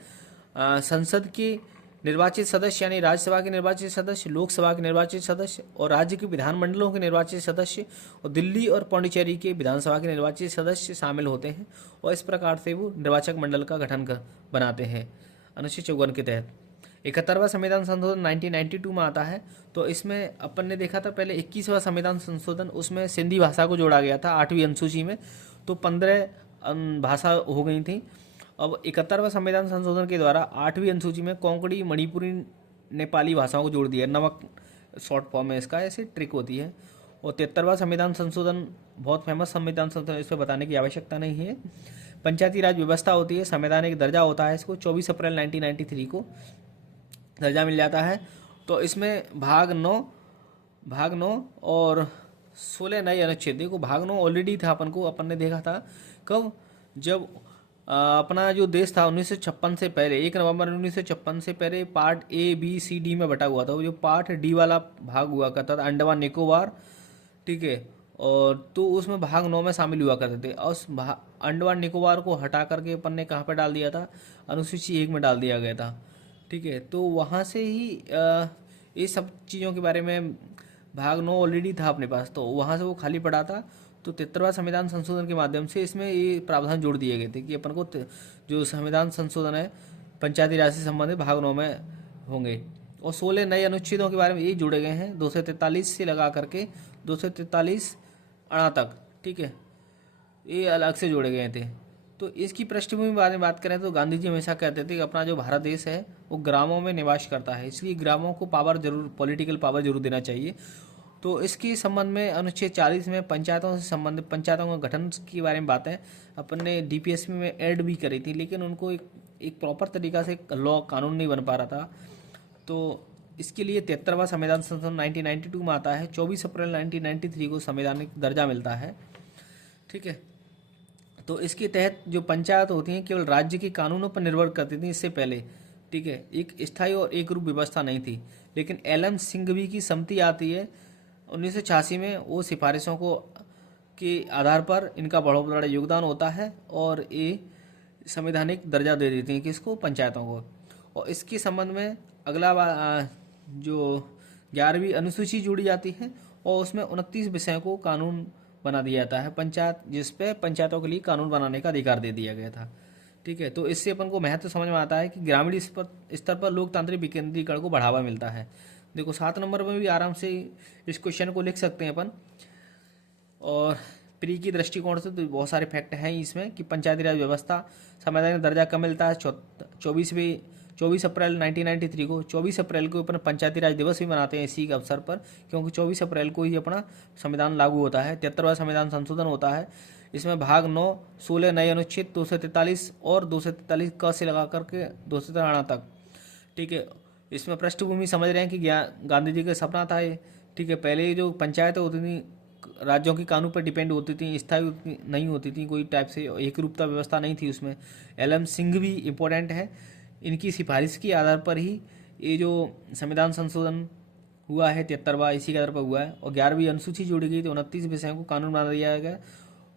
संसद के निर्वाचित सदस्य यानी राज्यसभा के निर्वाचित सदस्य, लोकसभा के निर्वाचित सदस्य और राज्य के विधानमंडलों के निर्वाचित सदस्य और दिल्ली और पौंडीचेरी के विधानसभा के निर्वाचित सदस्य शामिल होते हैं। और इस प्रकार से वो निर्वाचक मंडल का गठन बनाते हैं अनुच्छेद 54 के तहत। 71वां संविधान संशोधन 1992 में आता है। तो इसमें अपन ने देखा था पहले 21वां संविधान संशोधन, उसमें सिंधी भाषा को जोड़ा गया था 8वीं अनुसूची में। तो 15 भाषा हो गई थी। अब 71वां संविधान संशोधन के द्वारा 8वीं अनुसूची में कोंकणी, मणिपुरी, नेपाली भाषाओं को जोड़ दिया। नमक शॉर्ट फॉर्म में इसका ऐसे ट्रिक होती है। और 73वां संविधान संशोधन बहुत फेमस संविधान संशोधन, इस पर बताने की आवश्यकता नहीं है। पंचायती राज व्यवस्था होती है, संवैधानिक दर्जा होता है इसको। 24 अप्रैल 1993 को दर्जा मिल जाता है। तो इसमें भाग 9 और 16 नए अनुच्छेद। देखो भाग 9 ऑलरेडी था, अपन ने देखा था कब, जब अपना जो देश था 1956 से पहले 1 नवंबर 1956 से पहले part A B C D में बटा हुआ था। वो जो पार्ट डी वाला भाग हुआ करता था अंडमान निकोबार, ठीक है, और तो उसमें भाग 9 में शामिल हुआ करते थे। और उस अंडमान निकोबार को हटा करके अपन ने कहाँ पर डाल दिया था, अनुसूची 1 में डाल दिया गया था। ठीक है, तो वहाँ से ही ये सब चीज़ों के बारे में भाग 9 ऑलरेडी था अपने पास, तो वहाँ से वो खाली पड़ा था। तो 73वां संविधान संशोधन के माध्यम से इसमें ये प्रावधान जोड़ दिए गए थे कि अपन को जो संविधान संशोधन है पंचायती राज से संबंधित भाग 9 में होंगे। और 16 नए अनुच्छेदों के बारे में ये जुड़े गए हैं 243 से लगा करके 243 अणा तक। ठीक है, ये अलग से जोड़े गए थे। तो इसकी पृष्ठभूमि के बारे में बात करें तो गांधी जी हमेशा कहते थे कि अपना जो भारत देश है वो ग्रामों में निवास करता है, इसलिए ग्रामों को पावर जरूर, पॉलिटिकल पावर जरूर देना चाहिए। तो इसके संबंध में अनुच्छेद 40 में पंचायतों से संबंधित पंचायतों के गठन के बारे में बातें अपन ने डीपीएसपी में ऐड भी करी थी, लेकिन उनको एक प्रॉपर तरीका से लॉ कानून नहीं बन पा रहा था। तो इसके लिए 73वां संविधान संशोधन 1992 में आता है। 24 अप्रैल 1993 को संवैधानिक दर्जा मिलता है। ठीक है, तो इसके तहत जो पंचायत होती हैं केवल राज्य के कानूनों पर निर्भर करती थी इससे पहले। ठीक है, एक स्थायी और एक रूप व्यवस्था नहीं थी। लेकिन एलएम सिंघवी की समिति आती है 1986 में, वो सिफारिशों को के आधार पर इनका बहुत बड़ा योगदान होता है और ये संवैधानिक दर्जा दे देती हैं किसको, पंचायतों को। और इसके संबंध में अगला जो 11वीं अनुसूची जोड़ी जाती है और उसमें 29 विषयों को कानून बना दिया जाता है पंचायत, जिसपे पंचायतों के लिए कानून बनाने का अधिकार दे दिया गया था। ठीक है, तो इससे अपन को महत्व समझ में आता है कि ग्रामीण स्तर पर लोकतांत्रिक विकेंद्रीकरण को बढ़ावा मिलता है। देखो 7 नंबर में भी आराम से इस क्वेश्चन को लिख सकते हैं अपन। और प्री की दृष्टिकोण से तो बहुत सारे फैक्ट हैं इसमें कि पंचायती राज व्यवस्था संवैधानिक दर्जा कब मिलता है। 24 अप्रैल 1993 को, 24 अप्रैल को अपन पंचायती राज दिवस भी मनाते हैं इसी के अवसर पर, क्योंकि 24 अप्रैल को ही अपना संविधान लागू होता है। 73वां संविधान संशोधन होता है। इसमें भाग 9 16 नए अनुच्छेद 243 और 243 क से लगा करके 213 तक। ठीक है, इसमें पृष्ठभूमि समझ रहे हैं कि गांधी जी का सपना था ये। ठीक है, पहले ये जो पंचायत होती थी राज्यों की कानून पर डिपेंड होती थी, स्थायी नहीं होती थी, कोई टाइप से एक रूपता व्यवस्था नहीं थी उसमें। एलएम सिंह भी इम्पोर्टेंट है, इनकी सिफारिश के आधार पर ही ये जो संविधान संशोधन हुआ है 73वां इसी के आधार पर हुआ है। और 11वीं अनुसूची जोड़ी गई तो 29 विषयों को कानून बना दिया गया।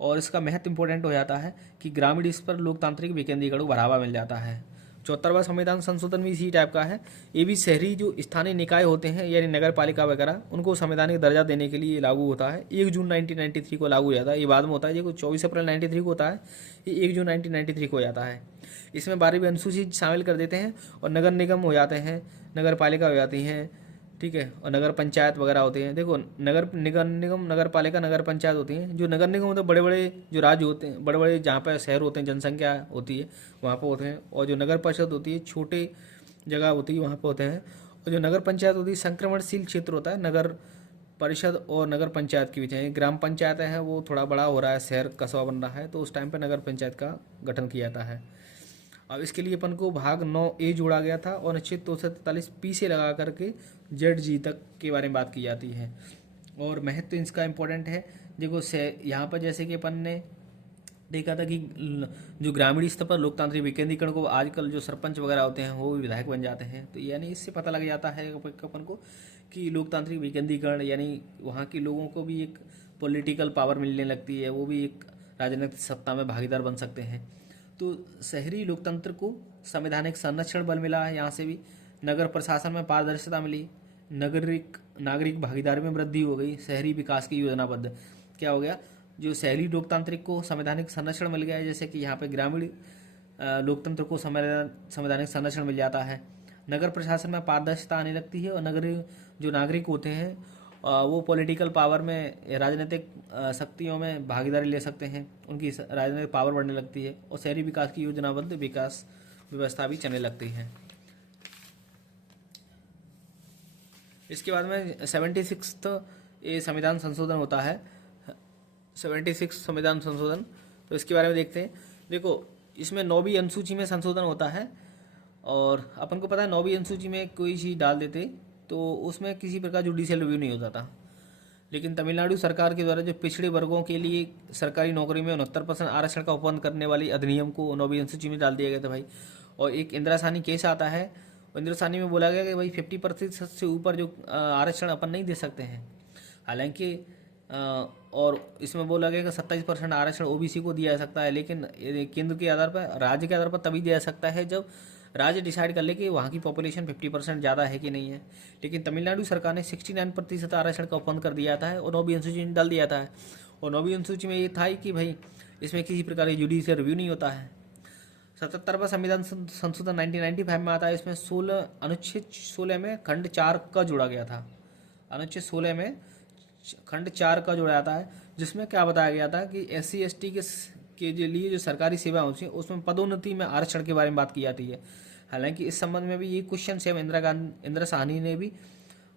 और इसका महत्व इंपॉर्टेंट हो जाता है कि ग्रामीण स्तर पर लोकतांत्रिक विकेंद्रीकरण को बढ़ावा मिल जाता है। 74वां संविधान संशोधन भी इसी टाइप का है। ये भी शहरी जो स्थानीय निकाय होते हैं यानी नगर पालिका वगैरह उनको संवैधानिक दर्जा देने के लिए लागू होता है। 1 जून 1993 को लागू हो जाता है। ये बाद में होता है, ये 24 अप्रैल 93 को होता है, ये 1 जून 1993 को हो जाता है। इसमें 12वीं अनुसूची शामिल कर देते हैं और नगर निगम हो जाते हैं, नगर पालिका हो जाती हैं, ठीक है, और नगर पंचायत वगैरह होते हैं। देखो नगर निगम, नगर पालिका, नगर पंचायत होती हैं। जो नगर निगम होते हैं बड़े बड़े जो राज्य होते हैं, बड़े बड़े जहाँ पर शहर होते हैं, जनसंख्या होती है वहाँ पर होते हैं। और जो नगर परिषद होती है छोटे जगह होती है वहाँ पर होते हैं। और जो नगर पंचायत होती है संक्रमणशील क्षेत्र होता है नगर परिषद और नगर पंचायत के बीच है। ग्राम पंचायत है वो थोड़ा बड़ा हो रहा है, शहर कस्बा बन रहा है, तो उस टाइम पर नगर पंचायत का गठन किया जाता है। अब इसके लिए अपन को भाग 9A जोड़ा गया था और अनुच्छेद 243 से लगा करके ZG तक के बारे में बात की जाती है। और महत्व इसका इम्पोर्टेंट है। देखो से यहाँ पर जैसे कि अपन ने देखा था कि जो ग्रामीण स्तर पर लोकतांत्रिक विकेंद्रीकरण को आजकल जो सरपंच वगैरह होते हैं वो भी विधायक बन जाते हैं, तो यानी इससे पता लग जाता है अपन को कि लोकतांत्रिक विकेंद्रीकरण यानी वहाँ के लोगों को भी एक पॉलिटिकल पावर मिलने लगती है, वो भी एक राजनीतिक सत्ता में भागीदार बन सकते हैं। तो शहरी लोकतंत्र को संवैधानिक संरक्षण बल मिला है यहाँ से भी। नगर प्रशासन में पारदर्शिता मिली, नागरिक भागीदारी में वृद्धि हो गई, शहरी विकास की योजनाबद्ध क्या हो गया, जो शहरी लोकतांत्रिक को संवैधानिक संरक्षण मिल गया है, जैसे कि यहाँ पे ग्रामीण लोकतंत्र को संवैधानिक संरक्षण मिल जाता है। नगर प्रशासन में पारदर्शिता आने लगती है और नगर जो नागरिक होते हैं वो पॉलिटिकल पावर में, राजनीतिक शक्तियों में भागीदारी ले सकते हैं, उनकी राजनीतिक पावर बढ़ने लगती है और शहरी विकास की योजनाबद्ध विकास व्यवस्था भी चलने लगती है। इसके बाद में 76वां ये संविधान संशोधन होता है, 76 संविधान संशोधन। तो इसके बारे में देखते हैं। देखो इसमें 9वीं अनुसूची में संशोधन होता है और अपन को पता है 9वीं अनुसूची में कोई चीज़ डाल देते तो उसमें किसी प्रकार जुडिशियल रिव्यू नहीं होता था। लेकिन तमिलनाडु सरकार के द्वारा जो पिछड़े वर्गों के लिए सरकारी नौकरी में 69% आरक्षण का उपबंध करने वाली अधिनियम को 9वीं अनुसूची में डाल दिया गया था भाई। और एक इंदिरा साहनी केस आता है, इंदिरा साहनी में बोला गया कि भाई 50% से ऊपर जो आरक्षण अपन नहीं दे सकते हैं। हालांकि और इसमें बोला गया कि 27% आरक्षण ओबीसी को दिया जा सकता है, लेकिन केंद्र के आधार पर, राज्य के आधार पर तभी दिया जा सकता है जब राज्य डिसाइड कर ले कि वहाँ की पॉपुलेशन 50% ज़्यादा है कि नहीं है। लेकिन तमिलनाडु सरकार ने 69% आरक्षण का उपबंध कर दिया था और 9वीं अनुसूची में डाल दिया था। और 9वीं अनुसूची में ये था कि भाई इसमें किसी प्रकार की जुडिशियल रिव्यू नहीं होता है। 77वां संविधान संशोधन 1995 में आता है। इसमें अनुच्छेद 16 में खंड 4 का जोड़ा गया था। अनुच्छेद 16 में खंड 4 का जोड़ा जाता है, जिसमें क्या बताया गया था कि SC ST के लिए जो सरकारी सेवा होती है उसमें पदोन्नति में आरक्षण के बारे में बात की जाती है। हालांकि इस संबंध में भी ये क्वेश्चन से इंदिरा साहनी ने भी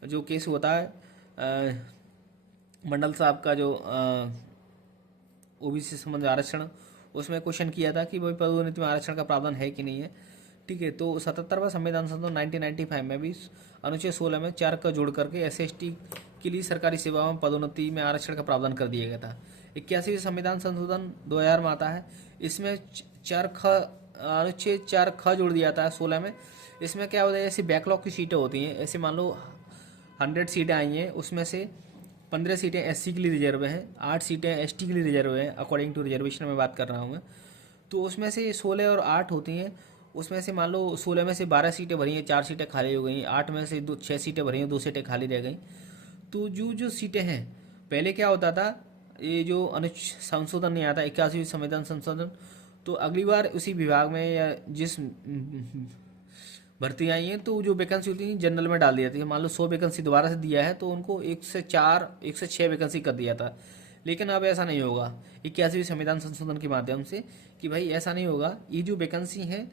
जो केस होता है मंडल साहब का जो ओबीसी संबंध आरक्षण, उसमें क्वेश्चन किया था कि भाई पदोन्नति में आरक्षण का प्रावधान है कि नहीं है। ठीक है, तो 77वां संविधान संशोधन 1995 में भी अनुच्छेद 16 में 4 का जोड़ करके SC ST के लिए सरकारी सेवाओं में पदोन्नति में आरक्षण का प्रावधान कर दिया गया था। 81वें संविधान संशोधन 2000 में आता है। इसमें अनुच्छेद 4 ख जोड़ दिया था 16 में। इसमें क्या होता है, ऐसी बैकलॉग की सीटें होती हैं, ऐसे मान लो 100 सीटें आई हैं, उसमें से 15 सीटें SC के लिए रिजर्व हैं, 8 सीटें ST के लिए रिजर्व हैं, अकॉर्डिंग टू रिजर्वेशन में बात कर रहा हूँ मैं। तो उसमें से 16 और 8 होती हैं, उसमें से मान लो 16 में से 12 सीटें भरी हैं, 4 सीटें खाली हो गई, 8 में से 6 सीटें भरी हैं, 2 सीटें खाली रह गई। तो जो सीटें हैं, पहले क्या होता था, ये जो संशोधन नहीं आता 81वें संविधान संशोधन, तो अगली बार उसी विभाग में या जिस भर्ती आई है तो जो वैकेंसी होती है जनरल में डाल दी जाती है। मान लो 100 वैकेंसी दोबारा से दिया है तो उनको 1 से 6 वैकेंसी कर दिया था। लेकिन अब ऐसा नहीं होगा 81वें संविधान संशोधन के माध्यम से कि भाई ऐसा नहीं होगा। ये जो वैकेंसी है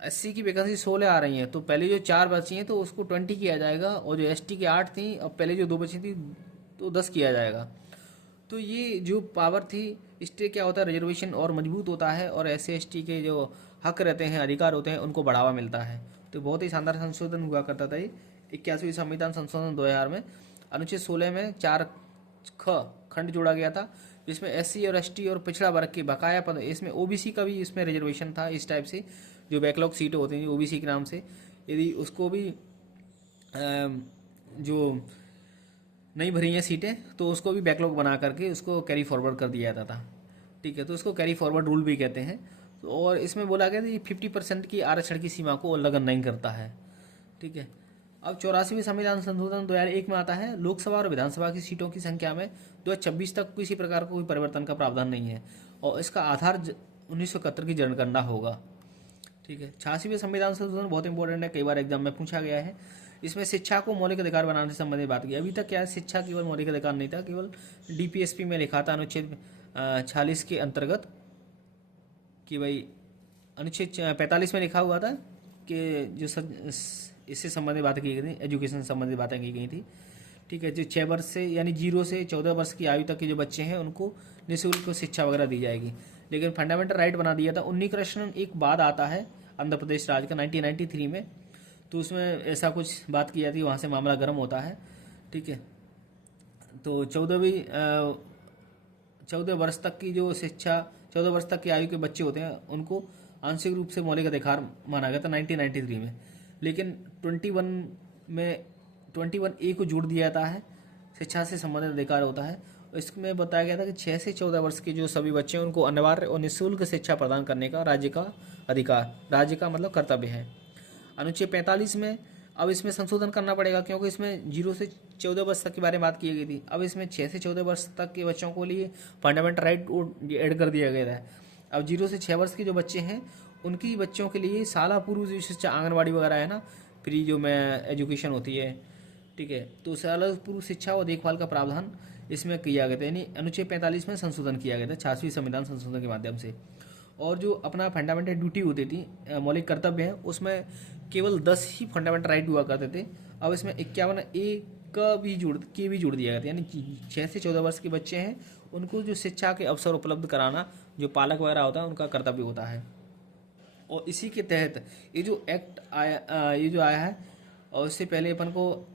80 की वैकेंसी 16 आ रही हैं, तो पहले जो 4 बची हैं तो उसको 20 किया जाएगा, और जो ST की 8 थी और पहले जो 2 बची थी तो 10 किया जाएगा। तो ये जो पावर थी, इससे क्या होता है, रिजर्वेशन और मजबूत होता है और SC ST के जो हक रहते हैं, अधिकार होते हैं, उनको बढ़ावा मिलता है। तो बहुत ही शानदार संशोधन हुआ करता था ये 81वें संविधान संशोधन 2000 में। अनुच्छेद 16 में 4 खंड जोड़ा गया था, जिसमें SC और ST और पिछड़ा वर्ग के बकाया पद, इसमें OBC का भी इसमें रिजर्वेशन था। इस टाइप से जो बैकलॉग सीटें होती हैं OBC के नाम से, यदि उसको भी जो नहीं भरी हैं सीटें, तो उसको भी बैकलॉग बना करके उसको कैरी फॉरवर्ड कर दिया जाता था। ठीक है, तो उसको कैरी फॉरवर्ड रूल भी कहते हैं। तो और इसमें बोला गया था ये 50% की आरक्षण की सीमा को उल्लंघन नहीं करता है। ठीक है। अब 84वें संविधान संशोधन 2001 में आता है। लोकसभा और विधानसभा की सीटों की संख्या में 2026 तक किसी प्रकार का कोई परिवर्तन का प्रावधान नहीं है और इसका आधार 1971 की जनगणना होगा। ठीक है। 86वें संविधान संशोधन बहुत इंपॉर्टेंट है, कई बार एग्जाम में पूछा गया है। इसमें शिक्षा को मौलिक अधिकार बनाने से संबंधित बात की। अभी तक क्या है, शिक्षा केवल मौलिक अधिकार नहीं था, केवल डीपीएसपी में लिखा था अनुच्छेद 46 के अंतर्गत कि भाई अनुच्छेद 45 में लिखा हुआ था कि जो इससे संबंधित बातें की गई थी, एजुकेशन से संबंधित बातें की गई थी। ठीक है। जो 6 वर्ष से यानी 0 से 14 वर्ष की आयु तक के जो बच्चे हैं उनको निःशुल्क शिक्षा वगैरह दी जाएगी। लेकिन फंडामेंटल राइट बना दिया था। उन्नीकरण एक बाद आता है आंध्र प्रदेश राज्य का 1993 में, तो उसमें ऐसा कुछ बात की जाती है, वहाँ से मामला गर्म होता है। ठीक है। तो 14 वर्ष तक की जो शिक्षा, 14 वर्ष तक की आयु के बच्चे होते हैं उनको आंशिक रूप से मौलिक अधिकार माना गया था 1993 में। लेकिन 21A को जोड़ दिया जाता है, शिक्षा से संबंधित अधिकार होता है। इसमें बताया गया था कि 6 से 14 वर्ष के जो सभी बच्चे हैं उनको अनिवार्य और निःशुल्क शिक्षा प्रदान करने का राज्य का अधिकार, राज्य का मतलब कर्तव्य है। अनुच्छेद 45 में अब इसमें संशोधन करना पड़ेगा, क्योंकि इसमें 0 से 14 वर्ष तक के बारे में बात की गई थी। अब इसमें 6 से 14 वर्ष तक के बच्चों को लिए फंडामेंटल राइट ऐड कर दिया गया है। अब 0 से 6 वर्ष के जो बच्चे हैं उनकी बच्चों के लिए शाला पूर्व जो शिक्षा, आंगनबाड़ी वगैरह है ना, फ्री जो में एजुकेशन होती है। ठीक है। तो शाला पूर्व शिक्षा और देखभाल का प्रावधान इसमें किया गया था, यानी अनुच्छेद 45 में संशोधन किया गया था 86वें संविधान संशोधन के माध्यम से। और जो अपना फंडामेंटल ड्यूटी होती थी, मौलिक कर्तव्य है, उसमें केवल 10 ही फंडामेंटल राइट हुआ करते थे। अब इसमें 51A का भी जोड़ दिया गया था, यानी 6 से 14 वर्ष के बच्चे हैं उनको जो शिक्षा के अवसर उपलब्ध कराना जो पालक वगैरह होता है उनका कर्तव्य होता है। और इसी के तहत ये जो एक्ट आया, ये जो आया है, और इससे पहले अपन को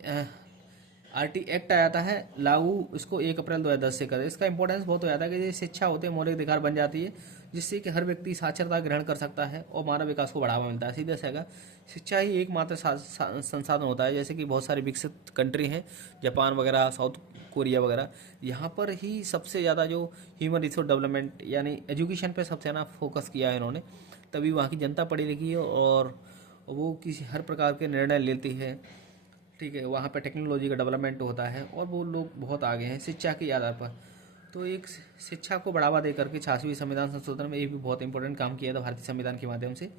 RT एक्ट आया था है लागू, इसको 1 अप्रैल 2010 से करे। इसका इंपॉर्टेंस बहुत हो जाता है कि ये शिक्षा होते हैं मौलिक अधिकार बन जाती है, जिससे कि हर व्यक्ति साक्षरता ग्रहण कर सकता है और मानव विकास को बढ़ावा मिलता है। सीधे से अगर शिक्षा ही एकमात्र संसाधन होता है, जैसे कि बहुत सारे विकसित कंट्री हैं, जापान वगैरह, साउथ कोरिया वगैरह, यहाँ पर ही सबसे ज़्यादा जो ह्यूमन रिसोर्स डेवलपमेंट यानी एजुकेशन पर सबसे ज़्यादा फोकस किया है इन्होंने, तभी वहाँ की जनता पढ़ी लिखी है और वो किसी हर प्रकार के निर्णय लेती है। ठीक है। वहाँ पर टेक्नोलॉजी का डेवलपमेंट होता है और वो लोग बहुत आगे हैं शिक्षा के आधार पर। तो एक शिक्षा को बढ़ावा दे करके 86वें संविधान संशोधन में ये भी बहुत इंपॉर्टेंट काम किया था भारतीय संविधान के माध्यम से।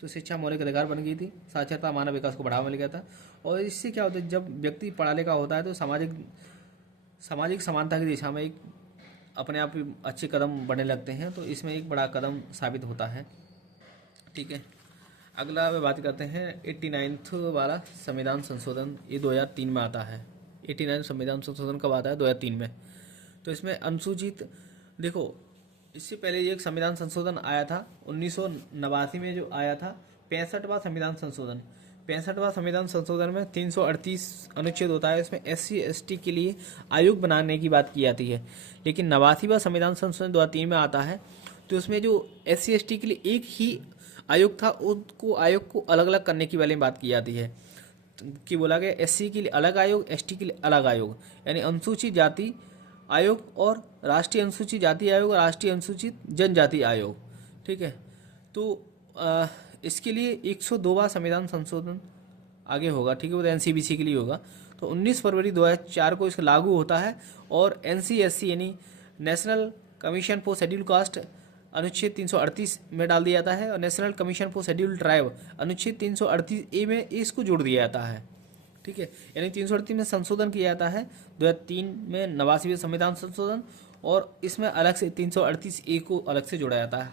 तो शिक्षा मौलिक अधिकार बन गई थी, साक्षरता मानव विकास को बढ़ावा मिल गया था। और इससे क्या होता है, जब व्यक्ति पढ़ा लिखा होता है तो सामाजिक समानता की दिशा में एक अपने आप ही अच्छे कदम बढ़ने लगते हैं। तो इसमें एक बड़ा कदम साबित होता है। ठीक है। अगला वे बात करते हैं 89वां वाला संविधान संशोधन, ये 2003 में आता है। 89 संविधान संशोधन कब आता है? 2003 में। तो इसमें अनुसूचित, देखो इससे पहले एक संविधान संशोधन आया था 1989 में, जो आया था 65वां संविधान संशोधन। 65वां संविधान संशोधन में 338 अनुच्छेद होता है। इसमें SC ST के लिए आयोग बनाने की बात की जाती है। लेकिन 89वां संविधान संशोधन 2003 में आता है, तो उसमें जो SC ST के लिए एक ही आयोग था, उसको आयोग को अलग अलग करने की वाली बात की जाती है कि बोला गया SC के लिए अलग आयोग, ST के लिए अलग आयोग, यानी अनुसूचित जाति आयोग और राष्ट्रीय अनुसूचित जाति आयोग और राष्ट्रीय अनुसूचित जनजाति आयोग। ठीक है। तो इसके लिए 102वां संविधान संशोधन आगे होगा। ठीक है। वो तो NCBC के लिए होगा। तो 19 फरवरी 2004 को इसका लागू होता है और NCSC यानी national commission for schedule caste अनुच्छेद 338 में डाल दिया जाता है और national commission for schedule tribe अनुच्छेद 338A में इसको जोड़ दिया जाता है। ठीक है। यानी 338 में संशोधन किया जाता है 2003 में 89वें संविधान संशोधन, और इसमें अलग से 338A को अलग से जोड़ा जाता है।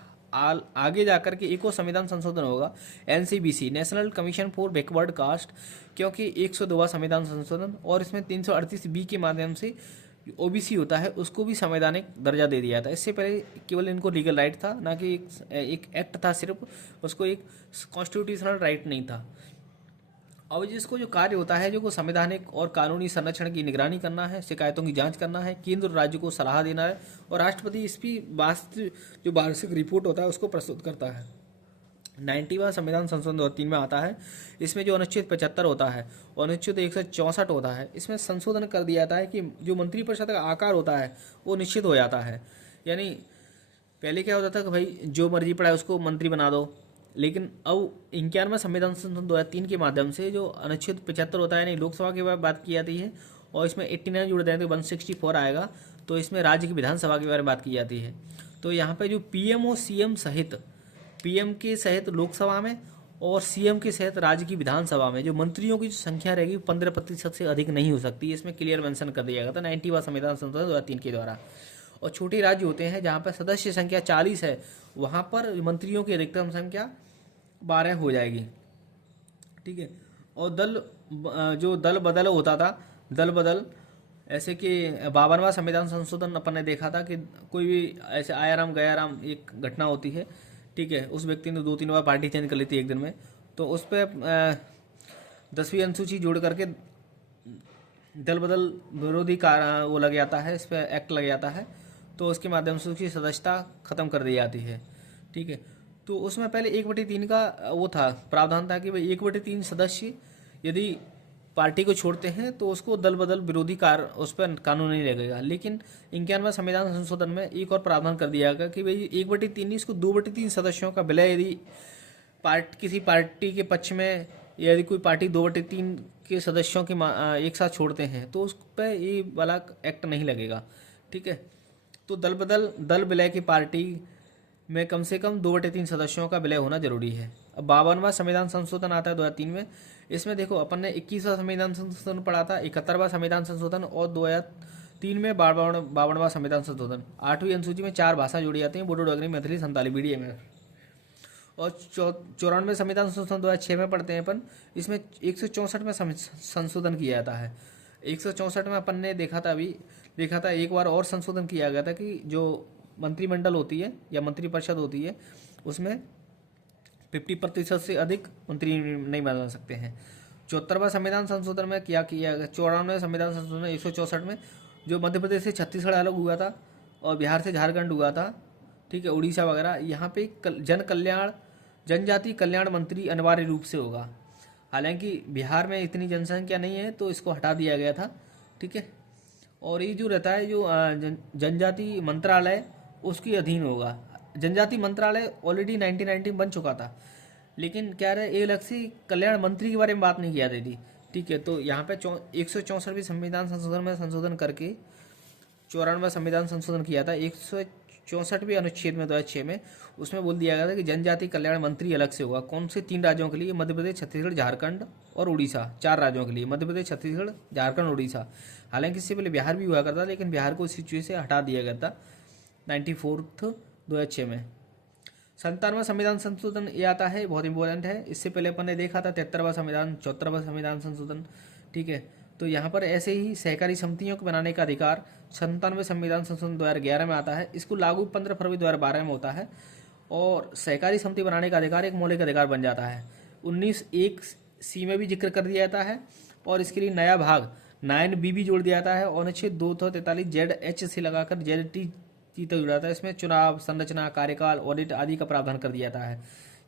आगे जाकर के एक और संविधान संशोधन होगा NCBC national commission for backward caste, क्योंकि 102वां संविधान संशोधन, और इसमें 338B के माध्यम से OBC होता है उसको भी संवैधानिक दर्जा दे दिया था। इससे पहले केवल इनको लीगल राइट था, ना कि एक एक्ट था सिर्फ, उसको एक कॉन्स्टिट्यूशनल राइट नहीं था। अब जिसको जो कार्य होता है, जो को संवैधानिक और कानूनी संरक्षण की निगरानी करना है, शिकायतों की जांच करना है, केंद्र और राज्य को सलाह देना है, और राष्ट्रपति इसकी जो वार्षिक रिपोर्ट होता है उसको प्रस्तुत करता है। 90वां संविधान संशोधन 2003 में आता है। इसमें जो अनुच्छेद 75 होता है और अनुच्छेद 164 होता है, इसमें संशोधन कर दिया जाता है कि जो मंत्रिपरिषद का आकार होता है वो निश्चित हो जाता है। यानी पहले क्या होता था कि भाई जो मर्जी पड़ा है उसको मंत्री बना दो, लेकिन अब 91वां संविधान संशोधन 2003 के माध्यम से जो अनुच्छेद 75 होता है, यानी लोकसभा की बात की जाती है, और इसमें 89 जुड़ दें तो 164 आएगा, तो इसमें राज्य की विधानसभा के बारे में बात की जाती है। तो यहाँ पे जो पीएम और सीएम सहित, पीएम के सहित लोकसभा में और सीएम के सहित राज्य की विधानसभा में जो मंत्रियों की जो संख्या रहेगी 15% से अधिक नहीं हो सकती, इसमें क्लियर मेंशन कर दिया गया था 90वां संविधान संशोधन 2003 के द्वारा। और छोटे राज्य होते हैं जहाँ पर सदस्य संख्या 40 है, वहाँ पर मंत्रियों की अधिकतम संख्या 12 हो जाएगी। ठीक है। और जो दल बदल होता था, दल बदल, ऐसे कि 52वां संविधान संशोधन अपन ने देखा था कि कोई भी ऐसे आयाराम गयाराम एक घटना होती है, ठीक है, उस व्यक्ति ने 2-3 बार पार्टी चेंज कर ली थी एक दिन में, तो उस पर 10वीं अनुसूची जोड़ करके दल बदल विरोधी वो लग जाता है, इस पर एक्ट लग जाता है, तो उसके माध्यम से उसकी सदस्यता खत्म कर दी जाती है। ठीक है। तो उसमें पहले 1/3 का वो था, प्रावधान था कि भाई 1/3 सदस्य यदि पार्टी को छोड़ते हैं तो उसको दल बदल विरोधी उस पर कानून नहीं लगेगा। लेकिन 91वां संविधान संशोधन में एक और प्रावधान कर दिया गया कि भाई 1/3 इसको 2/3 सदस्यों का विलय यदि किसी पार्टी के पक्ष में, यदि कोई पार्टी 2/3 के सदस्यों के एक साथ छोड़ते हैं तो उस पर ये वाला एक्ट नहीं लगेगा। ठीक है। तो दल विलय की पार्टी में कम से कम 2/3 सदस्यों का विलय होना जरूरी है। अब 52वां संविधान संशोधन आता है 2003 में। इसमें देखो अपन ने 21वां संविधान संशोधन पढ़ा था, 71वां संविधान संशोधन, और 2003 में 52वां संविधान संशोधन। 8वीं अनुसूची में 4 भाषा जोड़ी जाती हैं, बोडो डोगरी मैथिली संताली BDM में। और 94वें संविधान संशोधन 2006 में पढ़ते हैं अपन। इसमें 164 में संशोधन किया जाता है। 164 में अपन ने देखा था एक बार और संशोधन किया गया था कि जो मंत्रिमंडल होती है या मंत्रिपरिषद होती है उसमें 50% से अधिक मंत्री नहीं बना सकते हैं। 74वां संविधान संशोधन में क्या किया गया, 94वें संविधान संशोधन 164 में जो मध्य प्रदेश से छत्तीसगढ़ अलग हुआ था और बिहार से झारखंड हुआ था, ठीक है, उड़ीसा वगैरह, यहाँ पे जनजाति कल्याण मंत्री अनिवार्य रूप से होगा। हालांकि बिहार में इतनी जनसंख्या नहीं है तो इसको हटा दिया गया था। ठीक है। और ये जो रहता है जो जनजाति मंत्रालय उसके अधीन होगा। जनजाति मंत्रालय ऑलरेडी 1990 बन चुका था, लेकिन क्या रहे एक अलग से कल्याण मंत्री के बारे में बात नहीं किया थी। ठीक है। तो यहाँ पे 164वीं संविधान संशोधन में संशोधन करके 94वां संविधान संशोधन किया था 164वें अनुच्छेद में 2006 में। उसमें बोल दिया गया था कि जनजाति कल्याण मंत्री अलग से होगा। कौन से 3 राज्यों के लिए? मध्य प्रदेश, छत्तीसगढ़, झारखंड और उड़ीसा। 4 राज्यों के लिए, मध्य प्रदेश, छत्तीसगढ़, झारखंड, उड़ीसा। हालांकि इससे पहले बिहार भी हुआ करता, लेकिन बिहार को इस सिचुएशन से हटा दिया गया था 94th 2006 में। 57वां संविधान संशोधन ये आता है, बहुत इंपॉर्टेंट है। इससे पहले अपन ने देखा था 73वां संविधान, 74वां संविधान संशोधन। ठीक है। तो यहाँ पर ऐसे ही सहकारी समितियों को बनाने का अधिकार 97वें संविधान संशोधन 2011 में आता है। इसको लागू 15 फरवरी 2012 में होता है और सहकारी समिति बनाने का अधिकार एक मौलिक अधिकार बन जाता है। 19(1)(c) में भी जिक्र कर दिया जाता है और इसके लिए नया भाग 9B भी जोड़ दिया जाता है और अनुच्छेद 243 ZH से लगाकर ZT तक जुड़ा था। इसमें चुनाव, संरचना, कार्यकाल, ऑडिट आदि का प्रावधान कर दिया जाता है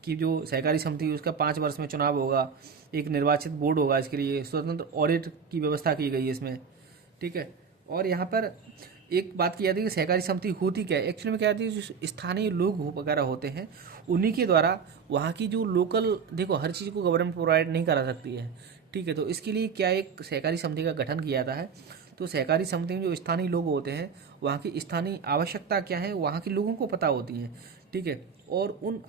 कि जो सहकारी समिति है उसका 5 वर्ष में चुनाव होगा, एक निर्वाचित बोर्ड होगा, इसके लिए स्वतंत्र ऑडिट की व्यवस्था की गई है इसमें। ठीक है। और यहाँ पर एक बात की जाती है कि सहकारी समिति होती क्या है, एक्चुअली में क्या होती है, जो स्थानीय लोग वगैरह होते हैं उन्हीं के द्वारा वहाँ की जो लोकल, देखो हर चीज़ को गवर्नमेंट प्रोवाइड नहीं करा सकती है। ठीक है। तो इसके लिए क्या एक सहकारी समिति का गठन किया जाता है। तो सहकारी समिति में जो स्थानीय लोग होते हैं वहाँ की स्थानीय आवश्यकता क्या है वहाँ के लोगों को पता होती है। ठीक है। और उन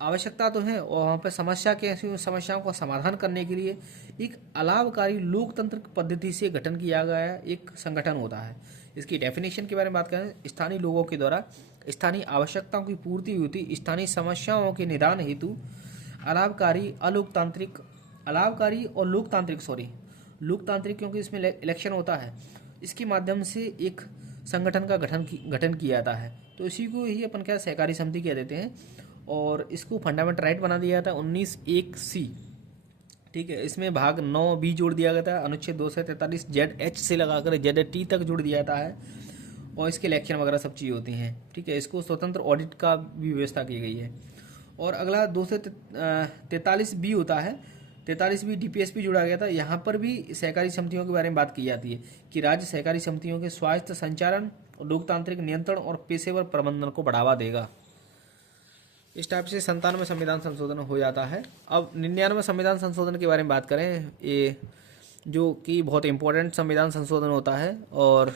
आवश्यकता तो है और वहाँ पर समस्याओं का समाधान करने के लिए एक अलाभकारी लोकतंत्र पद्धति से गठन किया गया एक संगठन होता है। इसकी डेफिनेशन के बारे में बात करें, स्थानीय लोगों के द्वारा स्थानीय आवश्यकताओं की पूर्ति होती, स्थानीय समस्याओं के निदान हेतु लोकतांत्रिक क्योंकि इसमें इलेक्शन होता है, इसके माध्यम से एक संगठन का गठन किया जाता है। तो इसी को ही अपन क्या सहकारी समिति कह देते हैं और इसको फंडामेंटल राइट बना दिया था 19(1)(c). ठीक है। इसमें भाग 9B जोड़ दिया गया था, अनुच्छेद 243 ZH से लगाकर ZT तक जोड़ दिया जाता है और इसके इलेक्शन वगैरह सब चीज़ होती हैं। ठीक है। इसको स्वतंत्र ऑडिट का भी व्यवस्था की गई है। और अगला 243 बी होता है, 43 बी डीपीएसपी जुड़ा गया था। यहाँ पर भी सहकारी समितियों के बारे में बात की जाती है कि राज्य सहकारी समितियों के स्वायत्त संचालन, लोकतांत्रिक नियंत्रण और पेशेवर प्रबंधन को बढ़ावा देगा। इस टाइप से 97 संविधान संशोधन हो जाता है। अब 99 संविधान संशोधन के बारे में बात करें, ये जो कि बहुत इंपॉर्टेंट संविधान संशोधन होता है और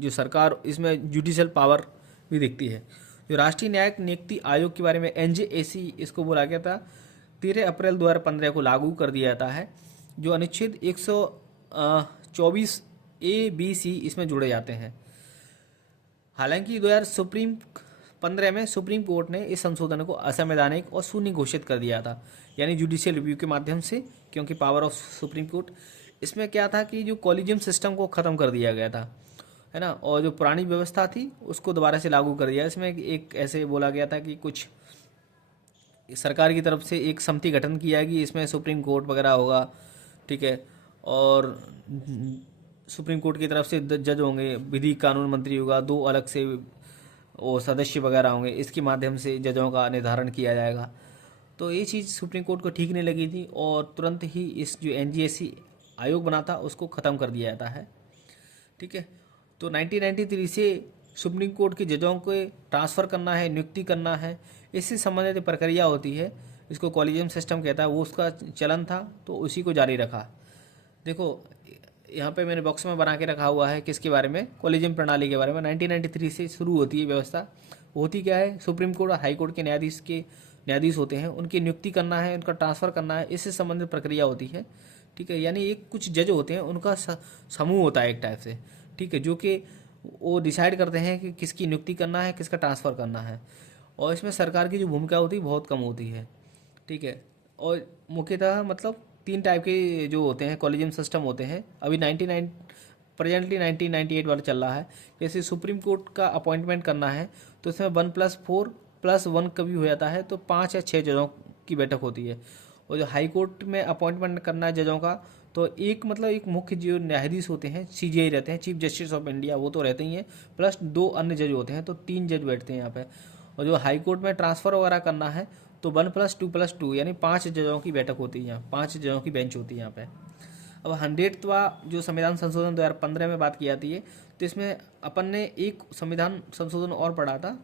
जो सरकार इसमें जुडिशियल पावर भी दिखती है। जो राष्ट्रीय न्यायिक नियुक्ति आयोग के बारे में एनजेएसी इसको बोला गया था, 13 अप्रैल 2015 को लागू कर दिया जाता है। जो अनुच्छेद 124 ए बी सी इसमें जुड़े जाते हैं। हालांकि 2015 में सुप्रीम कोर्ट ने इस संशोधन को असंवैधानिक और शून्य घोषित कर दिया था, यानी जुडिशियल रिव्यू के माध्यम से, क्योंकि पावर ऑफ सुप्रीम कोर्ट। इसमें क्या था कि जो कॉलेजियम सिस्टम को ख़त्म कर दिया गया था, है ना, और जो पुरानी व्यवस्था थी उसको दोबारा से लागू कर दिया। इसमें एक ऐसे बोला गया था कि कुछ सरकार की तरफ से एक समिति गठन की जाएगी, इसमें सुप्रीम कोर्ट वगैरह होगा, ठीक है, और सुप्रीम कोर्ट की तरफ से जज होंगे, विधि कानून मंत्री होगा, 2 अलग से वो सदस्य वगैरह होंगे, इसके माध्यम से जजों का निर्धारण किया जाएगा। तो ये चीज़ सुप्रीम कोर्ट को ठीक नहीं लगी थी और तुरंत ही इस जो एनजीएसी आयोग बना था उसको ख़त्म कर दिया जाता है, ठीक है। तो 1993 से सुप्रीम कोर्ट के जजों को ट्रांसफ़र करना है, नियुक्ति करना है, इससे संबंधित प्रक्रिया होती है, इसको कॉलेजियम सिस्टम कहता है, वो उसका चलन था तो उसी को जारी रखा। देखो यहाँ पे मैंने बॉक्स में बना के रखा हुआ है किसके बारे में, कॉलेजियम प्रणाली के बारे में। 1993 से शुरू होती है व्यवस्था। होती क्या है, सुप्रीम कोर्ट और हाई कोर्ट के न्यायाधीश होते हैं, उनकी नियुक्ति करना है, उनका ट्रांसफ़र करना है, इससे संबंधित प्रक्रिया होती है, ठीक है। यानी एक कुछ जज होते हैं, उनका समूह होता है एक टाइप से, ठीक है, जो कि वो डिसाइड करते हैं कि किसकी नियुक्ति करना है, किसका ट्रांसफ़र करना है। और इसमें सरकार की जो भूमिका होती है बहुत कम होती है, ठीक है। और मुख्यतः मतलब 3 टाइप के जो होते हैं कॉलेजियम सिस्टम होते हैं। अभी प्रेजेंटली 1998 वाला चल रहा है। जैसे सुप्रीम कोर्ट का अपॉइंटमेंट करना है तो इसमें 1+4+1 कभी हो जाता है, तो 5 या 6 जजों की बैठक होती है। और जो हाई कोर्ट में अपॉइंटमेंट करना है जजों का, तो एक मुख्य जो न्यायाधीश होते हैं सीजेआई रहते हैं, चीफ जस्टिस ऑफ इंडिया, वो तो रहते ही हैं, प्लस 2 अन्य जज होते हैं, तो 3 जज बैठते हैं यहाँ पे। और जो हाई कोर्ट में ट्रांसफ़र वगैरह करना है तो 1+2+2 यानी 5 जजों की बैठक होती है, यहाँ 5 जजों की बेंच होती है यहाँ पे। अब 100वां जो संविधान संशोधन 2015 में बात की जाती है, तो इसमें अपन ने एक संविधान संशोधन और पढ़ा था,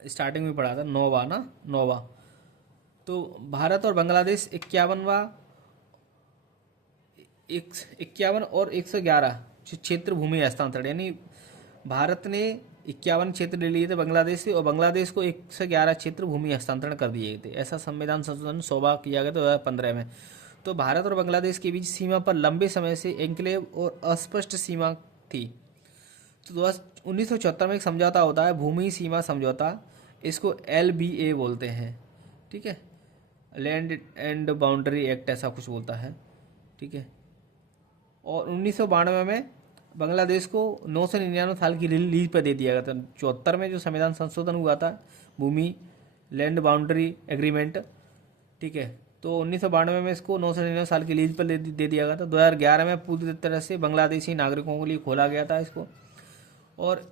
स्टार्टिंग में पढ़ा था, 9वां। तो भारत और बांग्लादेश 51 और 111 क्षेत्र भूमि हस्तांतरण, यानी भारत ने 51 क्षेत्र ले लिए थे बांग्लादेश से और बांग्लादेश को 111 क्षेत्र भूमि हस्तांतरण कर दिए थे। ऐसा संविधान संशोधन 100वां किया गया था 2015 में। तो भारत और बांग्लादेश के बीच सीमा पर लंबे समय से एन्क्लेव और अस्पष्ट सीमा थी। तो 1974 में एक समझौता होता है, भूमि सीमा समझौता, इसको LBA बोलते हैं, ठीक है, लैंड एंड बाउंड्री एक्ट ऐसा कुछ बोलता है, ठीक है। और 1992 में बांग्लादेश को 999 साल की लीज पर दे दिया गया था। 74 में जो संविधान संशोधन हुआ था, भूमि लैंड बाउंड्री एग्रीमेंट, ठीक है, तो 1992 में इसको 999 साल की लीज पर दे दिया गया था। 2011 में पूरी तरह से बांग्लादेशी नागरिकों के लिए खोला गया था इसको। और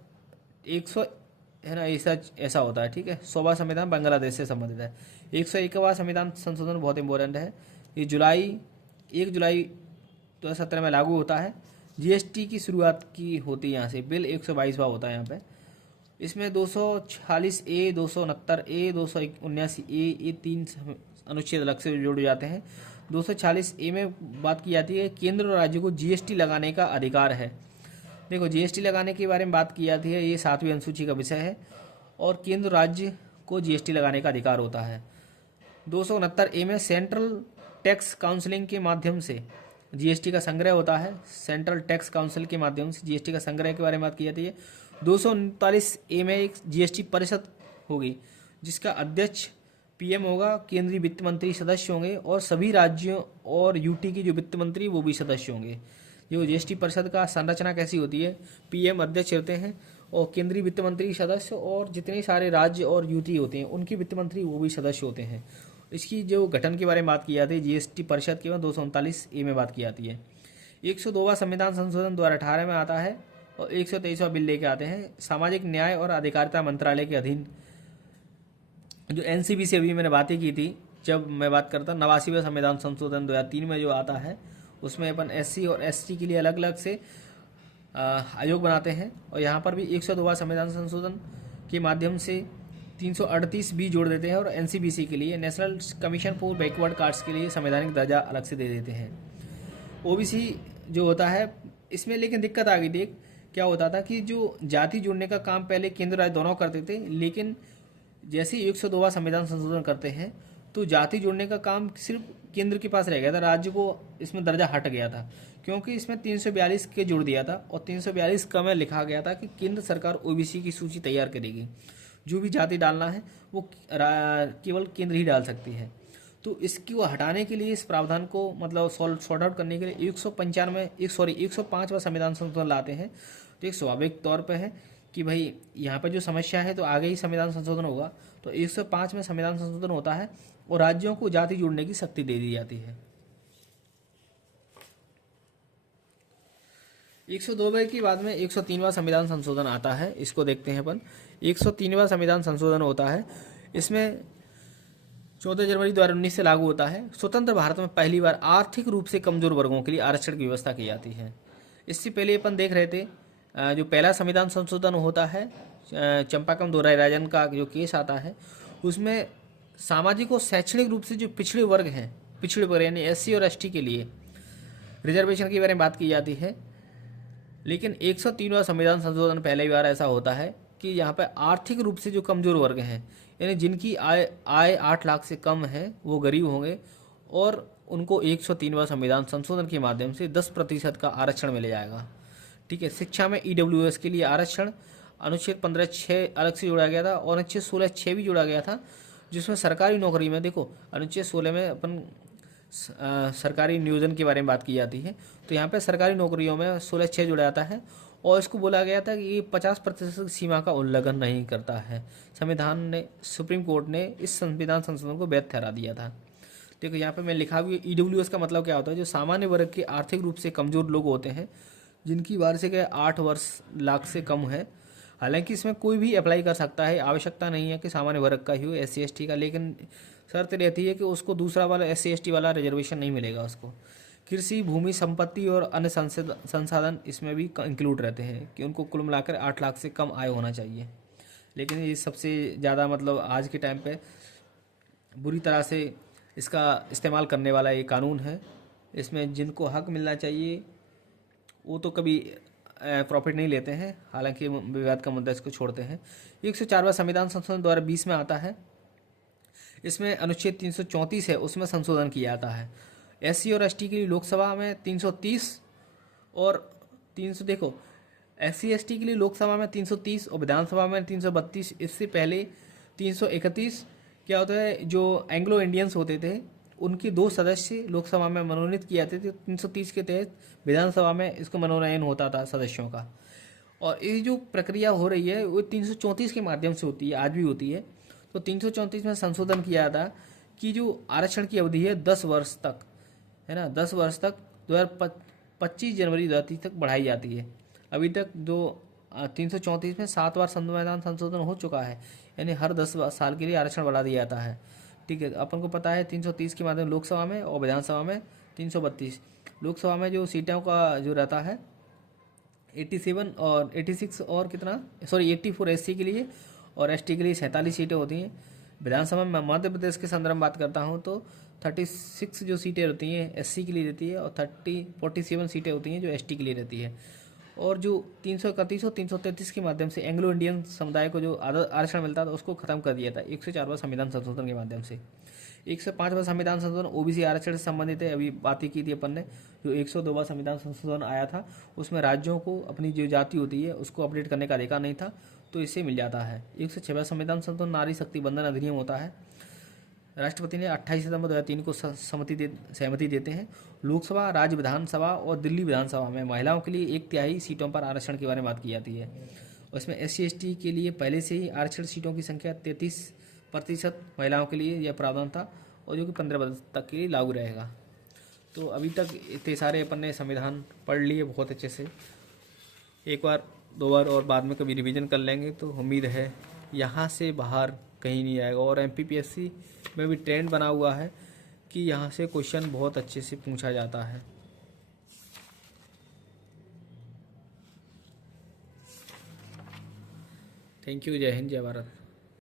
100 है ना, ऐसा होता है, ठीक है। 100वां संविधान बांग्लादेश से संबंधित है। 101वां संविधान संशोधन बहुत इंपॉर्टेंट है, ये 1 जुलाई 2017 में लागू होता है। जीएसटी की शुरुआत की होती है यहाँ से, बिल 122वां होता है यहाँ पे। इसमें 246A, 269A, 279A, ये 3 अनुच्छेद अलग से जोड़े जाते हैं। 246A में बात की जाती है केंद्र और राज्य को जीएसटी लगाने का अधिकार है। देखो, जीएसटी लगाने के बारे में बात की जाती है, ये 7वीं अनुसूची का विषय है और केंद्र राज्य को जीएसटी लगाने का अधिकार होता है। 269A में सेंट्रल टैक्स काउंसिलिंग के माध्यम से जीएसटी का संग्रह होता है। सेंट्रल टैक्स काउंसिल के माध्यम से जीएसटी का संग्रह के बारे में बात की जाती है। 239A में एक जीएसटी परिषद होगी जिसका अध्यक्ष पीएम होगा, केंद्रीय वित्त मंत्री सदस्य होंगे और सभी राज्यों और यूटी की जो वित्त मंत्री वो भी सदस्य होंगे। जो जीएसटी परिषद का संरचना कैसी होती है, पीएम अध्यक्ष होते हैं और केंद्रीय वित्त मंत्री सदस्य, और जितने सारे राज्य और यूटी होते हैं उनके वित्त मंत्री वो भी सदस्य होते हैं। इसकी जो गठन के बारे में बात की जाती है जीएसटी परिषद के बाद 239A में बात की जाती है। 102वां संविधान संशोधन 2018 में आता है और 123वां बिल लेके आते हैं। सामाजिक न्याय और अधिकारिता मंत्रालय के अधीन जो एनसीबीसी अभी मैंने बातें की थी, जब मैं बात करता 89वें संविधान संशोधन 2003 में जो आता है, उसमें अपन एससी और एसटी के लिए अलग अलग से आयोग बनाते हैं। और यहाँ पर भी 102वां संविधान संशोधन के माध्यम से 338 भी जोड़ देते हैं और एनसीबीसी के लिए, national commission for backward caste के लिए संवैधानिक दर्जा अलग से दे देते हैं। ओबीसी जो होता है इसमें लेकिन दिक्कत आ गई थी। क्या होता था कि जो जाति जोड़ने का काम पहले केंद्र राज्य दोनों करते थे, लेकिन जैसे ही 102वां संविधान संशोधन करते हैं तो जाति जोड़ने का काम सिर्फ केंद्र के पास रह गया था, राज्य को इसमें दर्जा हट गया था, क्योंकि इसमें 342 के जोड़ दिया था और 342 का में लिखा गया था कि केंद्र सरकार ओबीसी की सूची तैयार करेगी, जो भी जाति डालना है वो केवल केंद्र ही डाल सकती है। तो इसको हटाने के लिए, इस प्रावधान को मतलब सॉर्ट आउट करने के लिए 105वां संविधान संशोधन लाते हैं। तो एक स्वाभाविक तौर पे है कि भाई यहाँ पर जो समस्या है तो आगे ही संविधान संशोधन होगा। तो 105 में संविधान संशोधन होता है और राज्यों को जाति जोड़ने की शक्ति दे दी जाती है। 102 के बाद में 103वां संविधान संशोधन आता है, इसको देखते हैं अपन। 103वां संविधान संशोधन होता है, इसमें 14 जनवरी 2019 से लागू होता है। स्वतंत्र भारत में पहली बार आर्थिक रूप से कमजोर वर्गों के लिए आरक्षण की व्यवस्था की जाती है। इससे पहले अपन देख रहे थे जो पहला संविधान संशोधन होता है, चंपाकम दोराईराजन का जो केस आता है, उसमें सामाजिक और शैक्षणिक रूप से जो पिछड़े वर्ग हैं, पिछड़े वर्ग यानी एससी और एसटी के लिए रिजर्वेशन के बारे में बात की जाती है। लेकिन 103वां संविधान संशोधन पहली बार ऐसा होता है कि यहाँ पर आर्थिक रूप से जो कमजोर वर्ग हैं, यानी जिनकी आय 8 लाख से कम है, वो गरीब होंगे और उनको 103वां संविधान संशोधन के माध्यम से 10% का आरक्षण मिल जाएगा। ठीक है। शिक्षा में ईडब्ल्यूएस के लिए आरक्षण अनुच्छेद 15(6) अलग से जोड़ा गया था और अनुच्छेद 16(6) भी जोड़ा गया था, जिसमें सरकारी नौकरी में देखो अनुच्छेद 16 में अपन सरकारी नियोजन के बारे में बात की जाती है। तो यहाँ पे सरकारी नौकरियों में 16(6) जोड़ा जाता है और इसको बोला गया था कि ये 50% सीमा का उल्लंघन नहीं करता है। संविधान ने, सुप्रीम कोर्ट ने इस संविधान संशोधन को वैध ठहरा दिया था। देखो यहाँ पे मैं लिखा हुआ ईडब्ल्यूएस का मतलब क्या होता है, जो सामान्य वर्ग के आर्थिक रूप से कमजोर लोग होते हैं, जिनकी वार्षिक आय 8 लाख से कम है। हालांकि इसमें कोई भी अप्लाई कर सकता है, आवश्यकता नहीं है कि सामान्य वर्ग का ही हो, एससी एसटी का, लेकिन शर्त रहती है कि उसको दूसरा वाला एससी एसटी वाला रिजर्वेशन नहीं मिलेगा उसको। कृषि, भूमि, संपत्ति और अन्य संसाधन इसमें भी इंक्लूड रहते हैं कि उनको कुल मिलाकर 8 लाख से कम आय होना चाहिए। लेकिन ये सबसे ज़्यादा मतलब आज के टाइम पे बुरी तरह से इसका इस्तेमाल करने वाला ये कानून है। इसमें जिनको हक मिलना चाहिए वो तो कभी प्रॉफिट नहीं लेते हैं, हालांकि विवाद का मुद्दा इसको छोड़ते हैं। 104वां संविधान संशोधन 2020 में आता है। इसमें अनुच्छेद 334 है, उसमें संशोधन किया जाता है। एससी और एसटी के लिए लोकसभा में 330 और 300, देखो एससी एसटी के लिए लोकसभा में 330 और विधानसभा में 332। इससे पहले 331 क्या होता है, जो एंग्लो इंडियंस होते थे उनके 2 सदस्य लोकसभा में मनोनीत किए जाते थे। 330 के तहत विधानसभा में इसको मनोनयन होता था सदस्यों का। और ये जो प्रक्रिया हो रही है वो 334 के माध्यम से होती है, आज भी होती है। तो 334 में संशोधन किया था कि जो आरक्षण की अवधि है 10 वर्ष तक, है ना, 10 वर्ष तक 25 जनवरी 2030 तक बढ़ाई जाती है। अभी तक जो 334 में 7 बार संविधान संशोधन हो चुका है, यानी हर 10 साल के लिए आरक्षण बढ़ा दिया जाता है। ठीक है। अपन को पता है 330 के माध्यम लोकसभा में और विधानसभा में 332। लोकसभा में जो सीटों का जो रहता है 87 और 86 और कितना 84 एससी के लिए और एसटी के लिए 47 सीटें होती हैं। विधानसभा में मध्य प्रदेश के संदर्भ में बात करता हूँ तो 36 जो सीटें रहती हैं एससी के लिए रहती है और 47 सीटें होती हैं जो एसटी के लिए रहती है। और जो 331 और 333 के माध्यम से एंग्लो इंडियन समुदाय को जो आरक्षण मिलता था उसको खत्म कर दिया था 104वां संविधान संशोधन के माध्यम से। 105वां संविधान संशोधन ओबीसी आरक्षण से संबंधित है, अभी बातें की थी अपन ने। जो 102वां संविधान संशोधन आया था उसमें राज्यों को अपनी जो जाति होती है उसको अपडेट करने का अधिकार नहीं था, तो इससे मिल जाता है। 106वां संविधान संशोधन नारी शक्ति बंधन अधिनियम होता है। राष्ट्रपति ने 28 सितंबर 2003 को सहमति देते हैं। लोकसभा, राज्य विधानसभा और दिल्ली विधानसभा में महिलाओं के लिए 1/3 सीटों पर आरक्षण के बारे में बात की जाती है। और इसमें एससी एसटी के लिए पहले से ही आरक्षण सीटों की संख्या 33% महिलाओं के लिए यह प्रावधान था और जो कि 15 वर्ष तक के लिए लागू रहेगा। तो अभी तक इतने सारे अपन ने संविधान पढ़ लिए बहुत अच्छे से। एक बार 2 बार और बाद में कभी रिवीजन कर लेंगे, तो उम्मीद है यहाँ से बाहर कहीं नहीं आएगा। और एमपीपीएससी में भी ट्रेंड बना हुआ है कि यहाँ से क्वेश्चन बहुत अच्छे से पूछा जाता है। Thank you. जय हिंद, जय भारत।